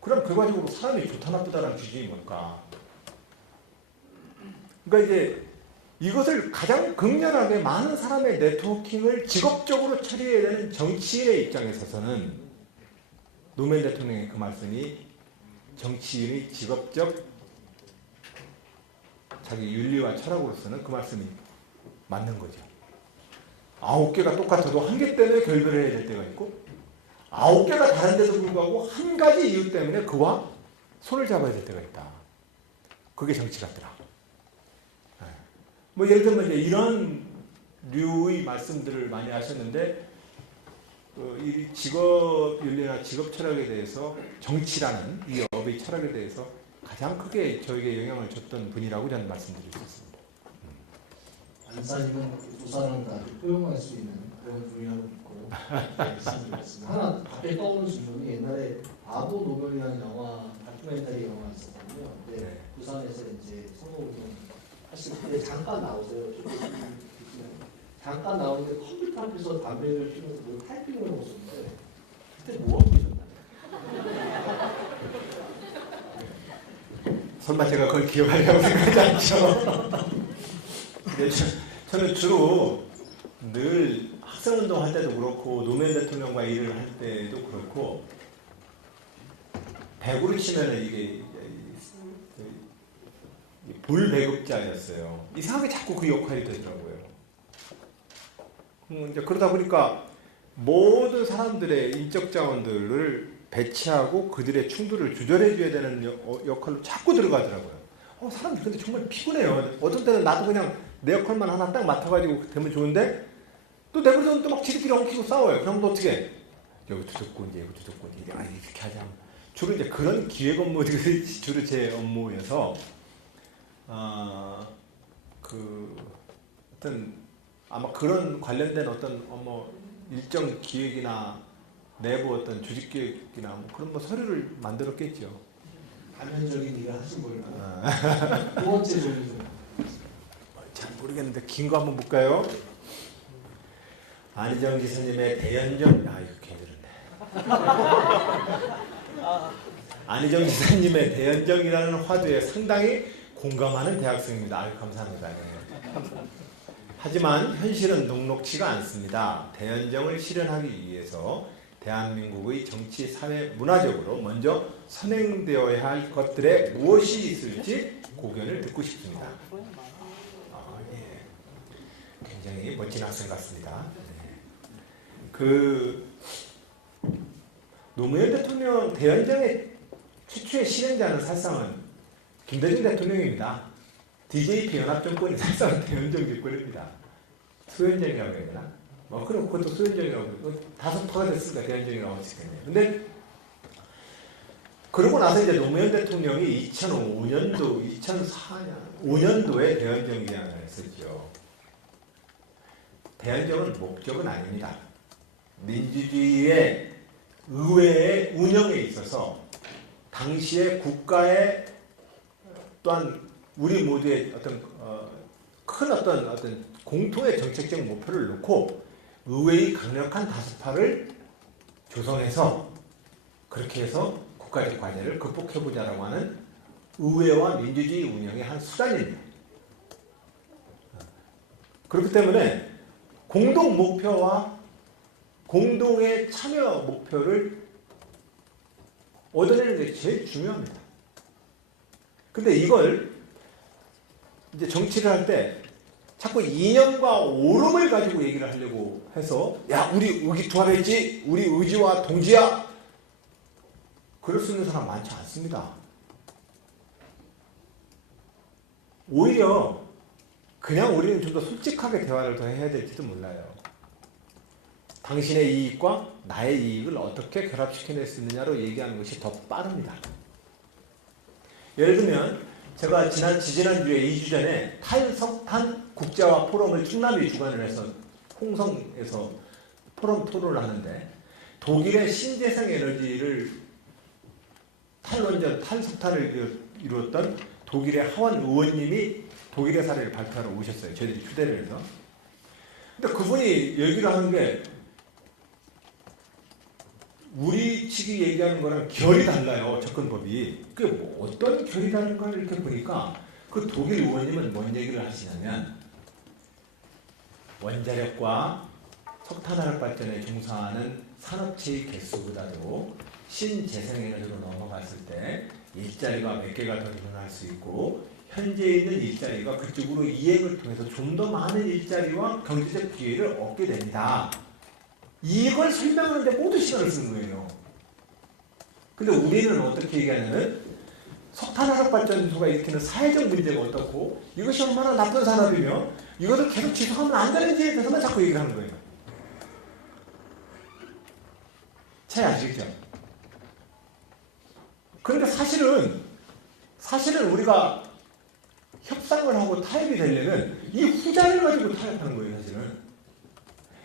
그럼 결과적으로 사람이 좋다 나쁘다라는 기준이 뭘까? 그러니까 이제 이것을 가장 극렬하게 많은 사람의 네트워킹을 직업적으로 처리해야 되는 정치인의 입장에 서서는 노무현 대통령의 그 말씀이 정치인의 직업적 자기 윤리와 철학으로서는 그 말씀이 맞는 거죠. 9개가 똑같아도 한 개 때문에 결별을 해야 될 때가 있고 9개가 다른데도 불구하고 한 가지 이유 때문에 그와 손을 잡아야 될 때가 있다. 그게 정치 같더라. 뭐 예를 들면 이제 이런 류의 말씀들을 많이 하셨는데 이 직업 윤리나 직업 철학에 대해서 정치라는 이 업의 철학에 대해서 가장 크게 저에게 영향을 줬던 분이라고 저는 말씀드릴 수 있습니다. 안사님은 부산을 아주 포용할 수 있는 그런 분이라고 믿고 말씀드리겠습니다. 하나 갑자기 떠오르는 질문이 옛날에 바보 노벨이라는 영화 다큐멘터리 영화 있었거든요. 근데 부산에서 이제 선거운동 하실 때 잠깐 나오세요. 잠깐 나오는데 컴퓨터 앞에서 담배를 피우면서 뭐 타이핑을 하고 있었는데 그때 뭐 하고 계셨나요? 설마 제가 그걸 기억하려고 생각하지 않죠. 근데 저는 주로 늘 학생운동 할 때도 그렇고 노무현 대통령과 일을 할 때도 그렇고 배구를 치면은 이게 불배급자였어요. 이상하게 자꾸 그 역할이 되더라고요. 이제 그러다 보니까 모든 사람들의 인적 자원들을 배치하고 그들의 충돌을 조절해줘야 되는 역할로 자꾸 들어가더라고요. 사람들 근데 정말 피곤해요. 어떤 때는 나도 그냥 내 역할만 하나 딱 맡아가지고 되면 좋은데 또 내버려두면 또 막 지들끼리 엉키고 싸워요. 그럼 또 어떻게 해? 여기 두둑고 이제 여기 두둑고 이제 이렇게 하자. 주로 이제 그런 기획 업무들이 주로 제 업무여서 어떤 아마 그런 관련된 어떤 일정 기획이나 내부 어떤 조직 기획이나 그런 서류를 만들었겠죠. 단면적인 일을 하신 거니까. 두 번째 질문. 잘 모르겠는데 긴 거 한번 볼까요? 안희정 지사님의 대연정 이거 개들었네. 안희정 지사님의 대연정이라는 화두에 상당히 공감하는 대학생입니다. 감사합니다. 하지만 현실은 녹록치가 않습니다. 대연정을 실현하기 위해서 대한민국의 정치, 사회, 문화적으로 먼저 선행되어야 할 것들에 무엇이 있을지 고견을 듣고 싶습니다. 굉장히 멋진 학생 같습니다. 노무현 대통령 대연정의 최초의 실행자는 사실상은 김대중 대통령입니다. DJP 연합정권이 사실상 대연정 기권입니다. 수연정이라고 해야 되나? 그럼 그것도 수연정이라고 다섯 파가 됐으니까 대연정이라고 할 수 있겠네요. 근데 그러고 나서 이제 노무현 대통령이 2005년도, 5년도에 대연정 기한을 했었죠. 대연정은 목적은 아닙니다. 민주주의의 의회의 운영에 있어서 당시의 국가의 또한 우리 모두의 어떤 큰 어떤 공통의 정책적 목표를 놓고 의회의 강력한 다수파를 조성해서 그렇게 해서 국가적 과제를 극복해보자라고 하는 의회와 민주주의 운영의 한 수단입니다. 그렇기 때문에 공동 목표와 공동의 참여 목표를 얻어내는 게 제일 중요합니다. 근데 이걸 이제 정치를 할 때 자꾸 이념과 오름을 가지고 얘기를 하려고 해서 야 우리 의기투합했지 우리 의지와 동지야 그럴 수 있는 사람 많지 않습니다. 오히려 그냥 우리는 좀 더 솔직하게 대화를 더 해야 될지도 몰라요. 당신의 이익과 나의 이익을 어떻게 결합시켜낼 수 있느냐로 얘기하는 것이 더 빠릅니다. 예를 들면 제가 지지난주에 2주 전에 탈석탄 국제화 포럼을 충남이 주관을 해서 홍성에서 포럼 토론을 하는데 독일의 신재생 에너지를 탈원전, 탈석탄을 이루었던 독일의 하원 의원님이 독일의 사례를 발표하러 오셨어요. 저희들이 초대를 해서. 근데 그분이 얘기를 하는 게 우리 측이 얘기하는 거랑 결이 달라요. 접근법이. 그게 뭐 어떤 결이 다른가를 이렇게 보니까 그 독일 의원님은 뭔 얘기를 하시냐면 원자력과 석탄화력 발전에 종사하는 산업체의 개수보다도 신재생에너지로 넘어갔을 때 일자리가 몇 개가 더 늘어날 수 있고 현재 있는 일자리가 그쪽으로 이행을 통해서 좀 더 많은 일자리와 경제적 기회를 얻게 됩니다. 이걸 설명하는데 모두 시간을 쓰는 거예요. 근데 우리는 어떻게 얘기하냐면 석탄화력 발전소가 일으키는 사회적 문제가 어떻고 이것이 얼마나 나쁜 산업이며 이것을 계속 지속하면 안 되는지에 대해서만 자꾸 얘기를 하는 거예요. 잘 아시겠죠? 그런데 사실은 우리가 협상을 하고 타협이 되려면 이 후자를 가지고 타협하는 거예요. 사실은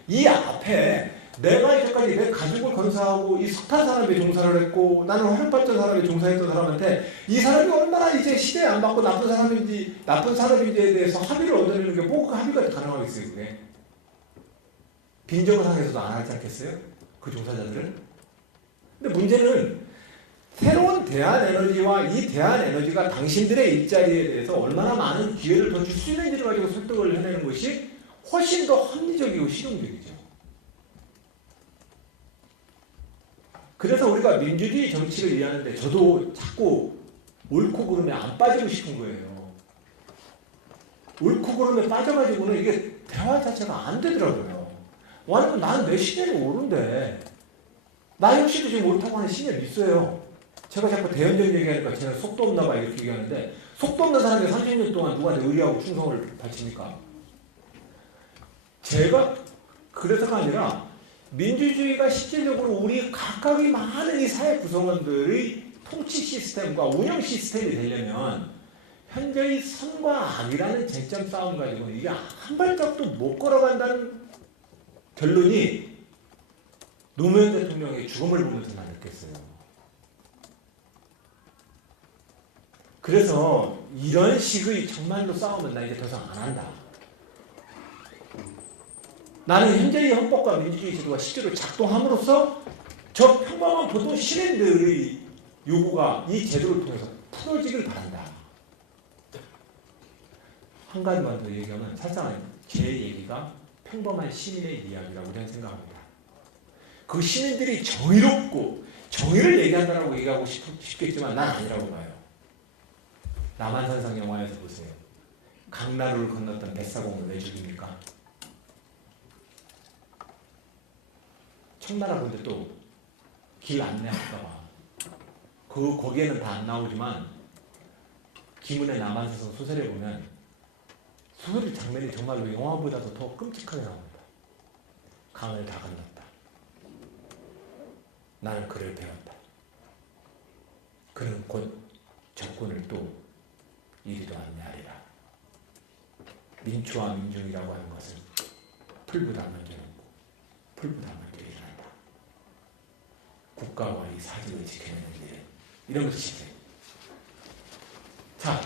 이 앞에 내가 이제까지 내 가족을 건사하고 이 석탄 산업에 종사를 했고 나는 화력발전 산업에 종사했던 사람한테 이 사람이 얼마나 이제 시대에 안 맞고 나쁜 사람인지 나쁜 산업인지에 대해서 합의를 얻어내는 게 뭐가 합의가 가능하겠어요. 그게 빈정상에서도 안 하지 않겠어요? 그 종사자들은. 근데 문제는 새로운 대한에너지와 이 대한에너지가 당신들의 일자리에 대해서 얼마나 많은 기회를 더 줄 수 있는지를 가지고 설득을 해내는 것이 훨씬 더 합리적이고 실용적이죠. 그래서 우리가 민주주의 정치를 이해하는데 저도 자꾸 옳고 그름에 안 빠지고 싶은 거예요. 옳고 그름에 빠져가지고는 이게 대화 자체가 안 되더라고요. 왜냐면 나는 내 신념이 옳은데 나 역시도 지금 옳다고 하는 신념이 있어요. 제가 자꾸 대연정 얘기하니까 제가 속도 없나 봐 이렇게 얘기하는데 속도 없는 사람이 30년 동안 누구한테 의리하고 충성을 바칩니까? 제가 그래서가 아니라 민주주의가 실질적으로 우리 각각이 많은 이 사회 구성원들의 통치 시스템과 운영 시스템이 되려면 현재의 선과 악이라는 쟁점 싸움 가지고는 이게 한 발짝도 못 걸어간다는 결론이 노무현 대통령의 죽음을 보면서 난 느꼈어요. 그래서 이런 식의 정말로 싸움은 나 이제 더 이상 안 한다. 나는 현재의 헌법과 민주주의 제도가 실제로 작동함으로써 저 평범한 보통 시민들의 요구가 이 제도를 통해서 풀어지길 바란다. 한 가지만 더 얘기하면 사실상 제 얘기가 평범한 시민의 이야기라고 저는 생각합니다. 그 시민들이 정의롭고 정의를 얘기한다라고 얘기하고 싶겠지만 난 아니라고 봐요. 남한산성 영화에서 보세요. 강나루를 건넜던 뱃사공을 왜 죽입니까? 청나라 군대 또 길 안내할까봐. 거기에는 다 안 나오지만 김은의 남한산성 소설에 보면 소설 장면이 정말로 영화보다도 더 끔찍하게 나옵니다. 강을 다 건넜다. 나는 그를 배웠다. 그는 곧 적군을 또 이리도 안내하리라. 민초와 민중이라고 하는 것은 풀보다 먼저 넘고 풀보다 먼저 일어난다. 국가와 이 사직을 지켜내는데 이런 것이 시대. 자,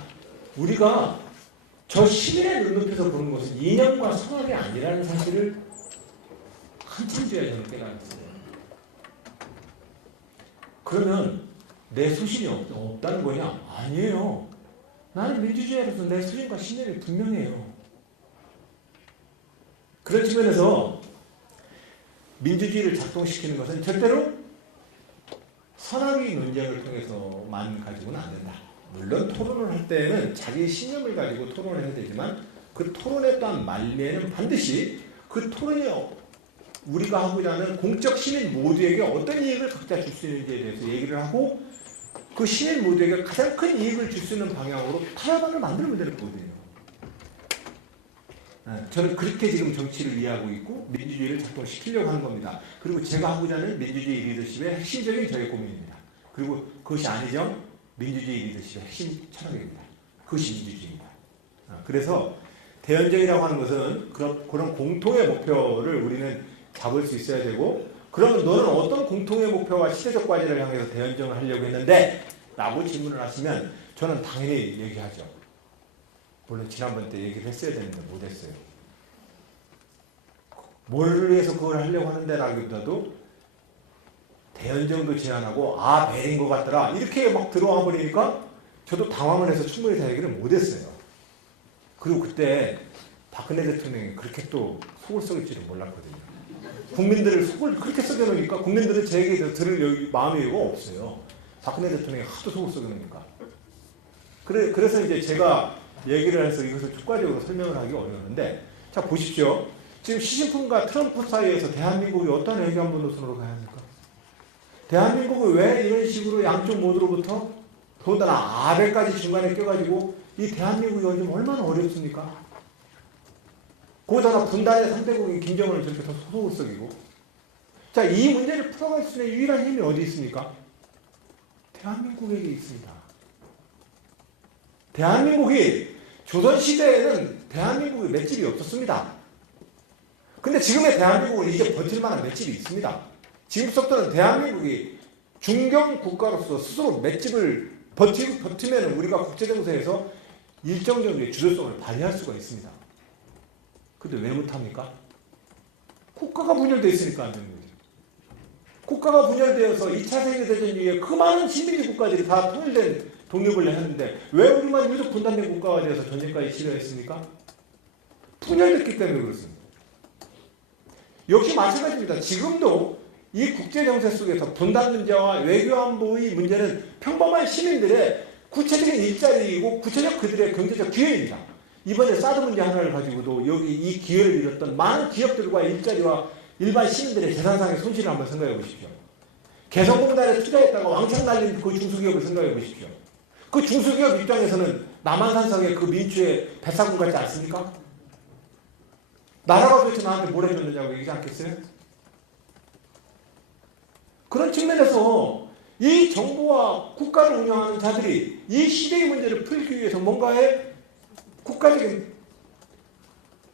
우리가 저 시민의 눈높이에서 보는 것은 이념과 성악이 아니라는 사실을 한참 뒤에 저는 깨달았어요. 그러면 내 소신이 없다는 거냐? 아니에요. 나는 민주주의라서 내 소신과 신념이 분명해요. 그런 측면에서 민주주의를 작동시키는 것은 절대로 선악의 논쟁을 통해서만 가지고는 안 된다. 물론 토론을 할 때에는 자기의 신념을 가지고 토론을 해야 되지만 그 토론에 또한 말미에는 반드시 그 토론이 우리가 하고자 하는 공적 시민 모두에게 어떤 이익을 각자 줄 수 있는지에 대해서 얘기를 하고 그 시민 모두에게 가장 큰 이익을 줄 수 있는 방향으로 타협안을 만들면 되는 거거든요. 저는 그렇게 지금 정치를 이해하고 있고 민주주의를 작동시키려고 하는 겁니다. 그리고 제가 하고자 하는 민주주의 리더십의 핵심적인 저의 고민입니다. 그리고 그것이 아니죠. 민주주의 리더십의 핵심 철학입니다. 그것이 민주주의입니다. 그래서 대연정이라고 하는 것은 그런 공통의 목표를 우리는 잡을 수 있어야 되고 그러면 너는 어떤 공통의 목표와 시대적 과제를 향해서 대연정을 하려고 했는데? 라고 질문을 하시면 저는 당연히 얘기하죠. 물론 지난번 때 얘기를 했어야 되는데 못했어요. 뭘 위해서 그걸 하려고 하는데 라기보다도 대연정도 제안하고 배린 것 같더라 이렇게 막 들어와 버리니까 저도 당황을 해서 충분히 다 얘기를 못했어요. 그리고 그때 박근혜 대통령이 그렇게 또 속을 썩일 줄은 몰랐거든요. 국민들을 속을 그렇게 썩여놓으니까 국민들은 제 얘기 들을 마음이 없어요. 박근혜 대통령이 하도 속을 썩여놓으니까. 그래서 이제 제가 얘기를 해서 이것을 추가적으로 설명을 하기 어려웠는데 자 보십시오. 지금 시진핑과 트럼프 사이에서 대한민국이 어떤 외교안보 노선으로 가야 합니까? 대한민국이 왜 이런 식으로 양쪽 모두로부터 더군다나 아베까지 중간에 껴가지고 이 대한민국이 요즘 얼마나 어렵습니까? 거기다가 분단의 상대국인 김정은을 저렇게 더 속을 썩이고 자, 이 문제를 풀어갈 수 있는 유일한 힘이 어디 있습니까? 대한민국에게 있습니다. 대한민국이 조선시대에는 대한민국에 맷집이 없었습니다. 근데 지금의 대한민국은 이제 버틸 만한 맷집이 있습니다. 지금부터는 대한민국이 중견 국가로서 스스로 맷집을 버티면 우리가 국제정세에서 일정 정도의 주도성을 발휘할 수가 있습니다. 근데 왜 못합니까? 국가가 분열되어 있으니까 안 되는 거죠. 국가가 분열되어서 2차 세계대전 이후에 그 많은 식민지 국가들이 다 통일된 독립을 했는데 왜 우리만 유독 분단된 국가가 되어서 전쟁까지 치러했습니까? 분열됐기 때문에 그렇습니다. 역시 마찬가지입니다. 지금도 이 국제정세 속에서 분단 문제와 외교안보의 문제는 평범한 시민들의 구체적인 일자리이고 구체적 그들의 경제적 기회입니다. 이번에 사드 문제 하나를 가지고도 여기 이 기회를 잃었던 많은 기업들과 일자리와 일반 시민들의 재산상의 손실을 한번 생각해 보십시오. 개성공단에 투자했다가 왕창 날린 그 중소기업을 생각해 보십시오. 그 중소기업 입장에서는 남한산성의 그 민주의 뱃사공 같지 않습니까? 나라가 도대체 나한테 뭘 해줬느냐고 얘기하지 않겠어요? 그런 측면에서 이 정부와 국가를 운영하는 자들이 이 시대의 문제를 풀기 위해서 뭔가의 국가적인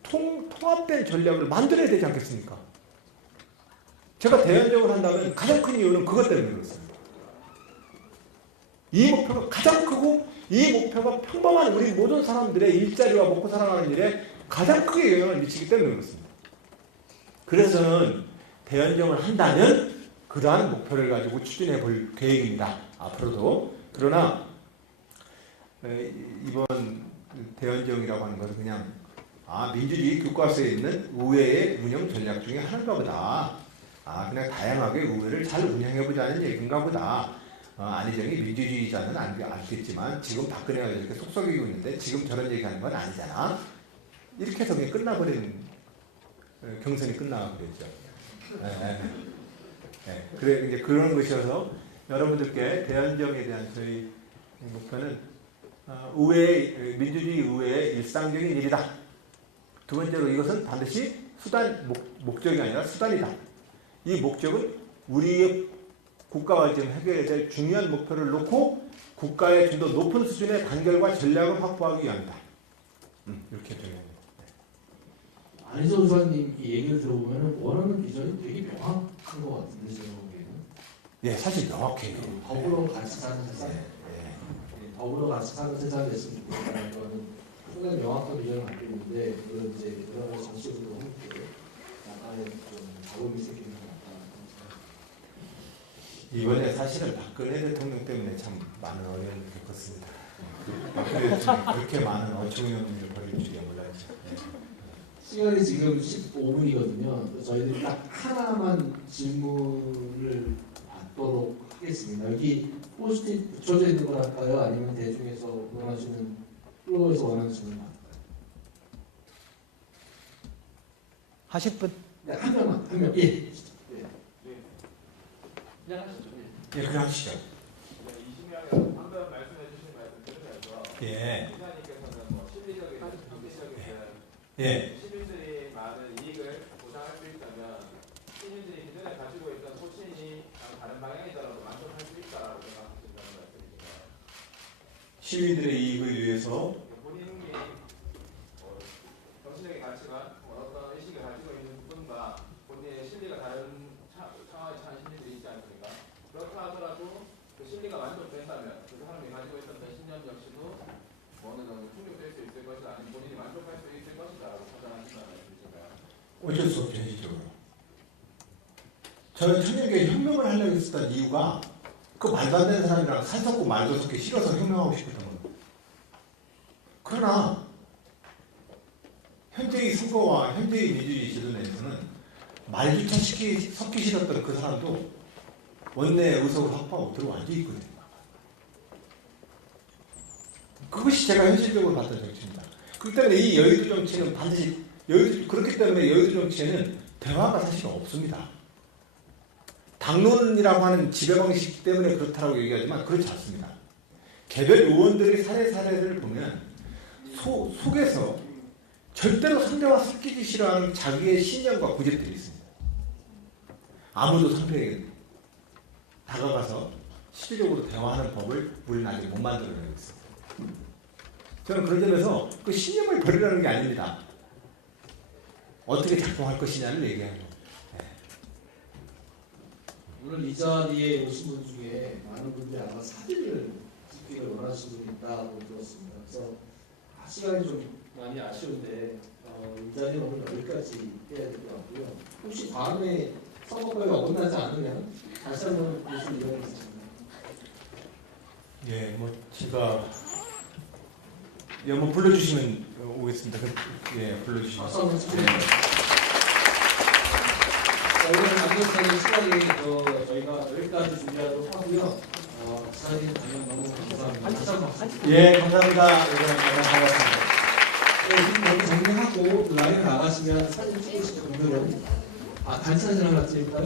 통합된 전략을 만들어야 되지 않겠습니까? 제가 대연정을 한다면 가장 큰 이유는 그것 때문에 그렇습니다. 이 목표가 가장 크고 이 목표가 평범한 우리 모든 사람들의 일자리와 먹고 살아가는 일에 가장 크게 영향을 미치기 때문에 그렇습니다. 그래서 저는 대연정을 한다면 그러한 목표를 가지고 추진해 볼 계획입니다. 앞으로도. 그러나 이번 대연정이라고 하는 것은 그냥 민주주의 교과서에 있는 의회의 운영 전략 중에 하나인가 보다. 그냥 다양하게 의회를 잘 운영해보자는 얘기인가 보다. 안희정이 민주주의자는 알겠지만 지금 박근혜가 이렇게 속썩이고 있는데 지금 저런 얘기하는 건 아니잖아. 이렇게 해서 그냥 끝나버린 경선이 끝나버렸죠. 그래 이제 그런 것이어서 여러분들께 대연정에 대한 저희 목표는 민주주의 의회의 일상적인 일이다. 두 번째로 이것은 반드시 목적이 아니라 수단이다. 이 목적은 우리의 국가가 지금 해결해야 될 중요한 목표를 놓고 국가의 좀 더 높은 수준의 단결과 전략을 확보하기 위함이다. 이렇게 정리합니다. 안희정 의사님 이 얘기를 들어보면 원하는 비전이 되게 명확한 것 같은데 제가 보기에는. 예, 사실 명확해요. 더불어 같이 사는 세상, 예, 더불어 같이 사는 세상이 됐으면 좋겠다는 거는 상당히 명확한 비전을 갖고 있는데 그런 이제 여러 가지 정치적으로 함께 약간의 좀 잡음이 생기는 것 같다. 이번에 사실은 박근혜 대통령 때문에 참 많은 어려움을 겪었습니다. 박근혜 대통령이 그렇게 많은 어처구니없는 일을 벌일 줄이야 몰랐죠. 시간이 지금 15분이거든요. 저희들이 딱 하나만 질문을 받도록 하겠습니다. 여기 포스트잇 붙여져 있는 걸 할까요? 아니면 대중에서 원하시는 플로어에서 원하는 질문 할까요? 하실 분? 네, 한 명만, 한 명. 예. 그냥 하시죠. 예, 그냥 하시죠. 이시명이 방금 말씀해 주신 말씀 들으면서 예, 기자님께서는 뭐 실리적인 경제적인 예, 시민들이 많은 이익을 보장할 수 있다면 시민들이 기존에 가지고 있던 소신이 다른 방향이더라도 만족할 수 있다라고 생각하신다는 말씀이신가요? 시민들의 이익을 위해서 본인이 정신적인 가치관, 어떤 의식을 가지고 있는 분과 본인의 실리가 다른 상황에 처한 시민들이 있지 않습니까? 그렇다 하더라도 그 실리가 만족된다면 그 사람이 가지고 있었던 신념 역시도 어느 정도 충족될 수 있을 것이다, 아니면 본인이 만족할 수 있을 것이다라고 판단하신다는 말씀이신가요? 어쩔 수 없죠, 현실적으로. 저는 청년교회 혁명을 하려고 했었던 이유가 그 말도 안 되는 사람이랑 살 섞고 말도 섞기 싫어서 혁명하고 싶었던 거예요. 그러나 현재의 선거와 현재의 민주주의 제도 내에서는 말조차 섞기 싫었던 그 사람도 원내 의석을 확보하고 들어와 앉아 있거든요. 그것이 제가 현실적으로 봤던 정치입니다. 그렇기 때문에 이 여의도 정치는 반드시 그렇기 때문에 여의도 정치에는 대화가 사실 없습니다. 당론이라고 하는 지배방식 때문에 그렇다고 얘기하지만 그렇지 않습니다. 개별 의원들의 사례를 보면 속에서 절대로 상대와 섞이기 싫어하는 자기의 신념과 고집들이 있습니다. 아무도 상대에게 다가가서 실질적으로 대화하는 법을 우리는 아직 못 만들어내고 있습니다. 저는 그런 점에서 그 신념을 버리라는 게 아닙니다. 어떻게 작동할 것이냐를 얘기하는 겁니다. 오늘 이 자리에 오신 분 중에 많은 분들이 아마 사진을 찍기를 원하시는 분이 있다고 들었습니다. 그래서 시간이 좀 많이 아쉬운데 이 자리는 오늘 여기까지 해야 될 것 같고요. 혹시 다음에 선거법이 어긋나지 않으면 다시 한번 보실 의향이 있으신가요? 예, 뭐 제가 한번 불러주시면 오겠습니다. 예, 불러주시면. 박수 한번 주세요. 오늘 감독사님 시간이 저희가 여기까지 준비하도록 하고요. 사진 방영 너무 감사합니다. 예, 감사합니다. 여러분 반갑습니다. 지금 여기 정리하고 라인 나가시면 사진 찍으실 분들은 단체 사진 하나 찍을까요?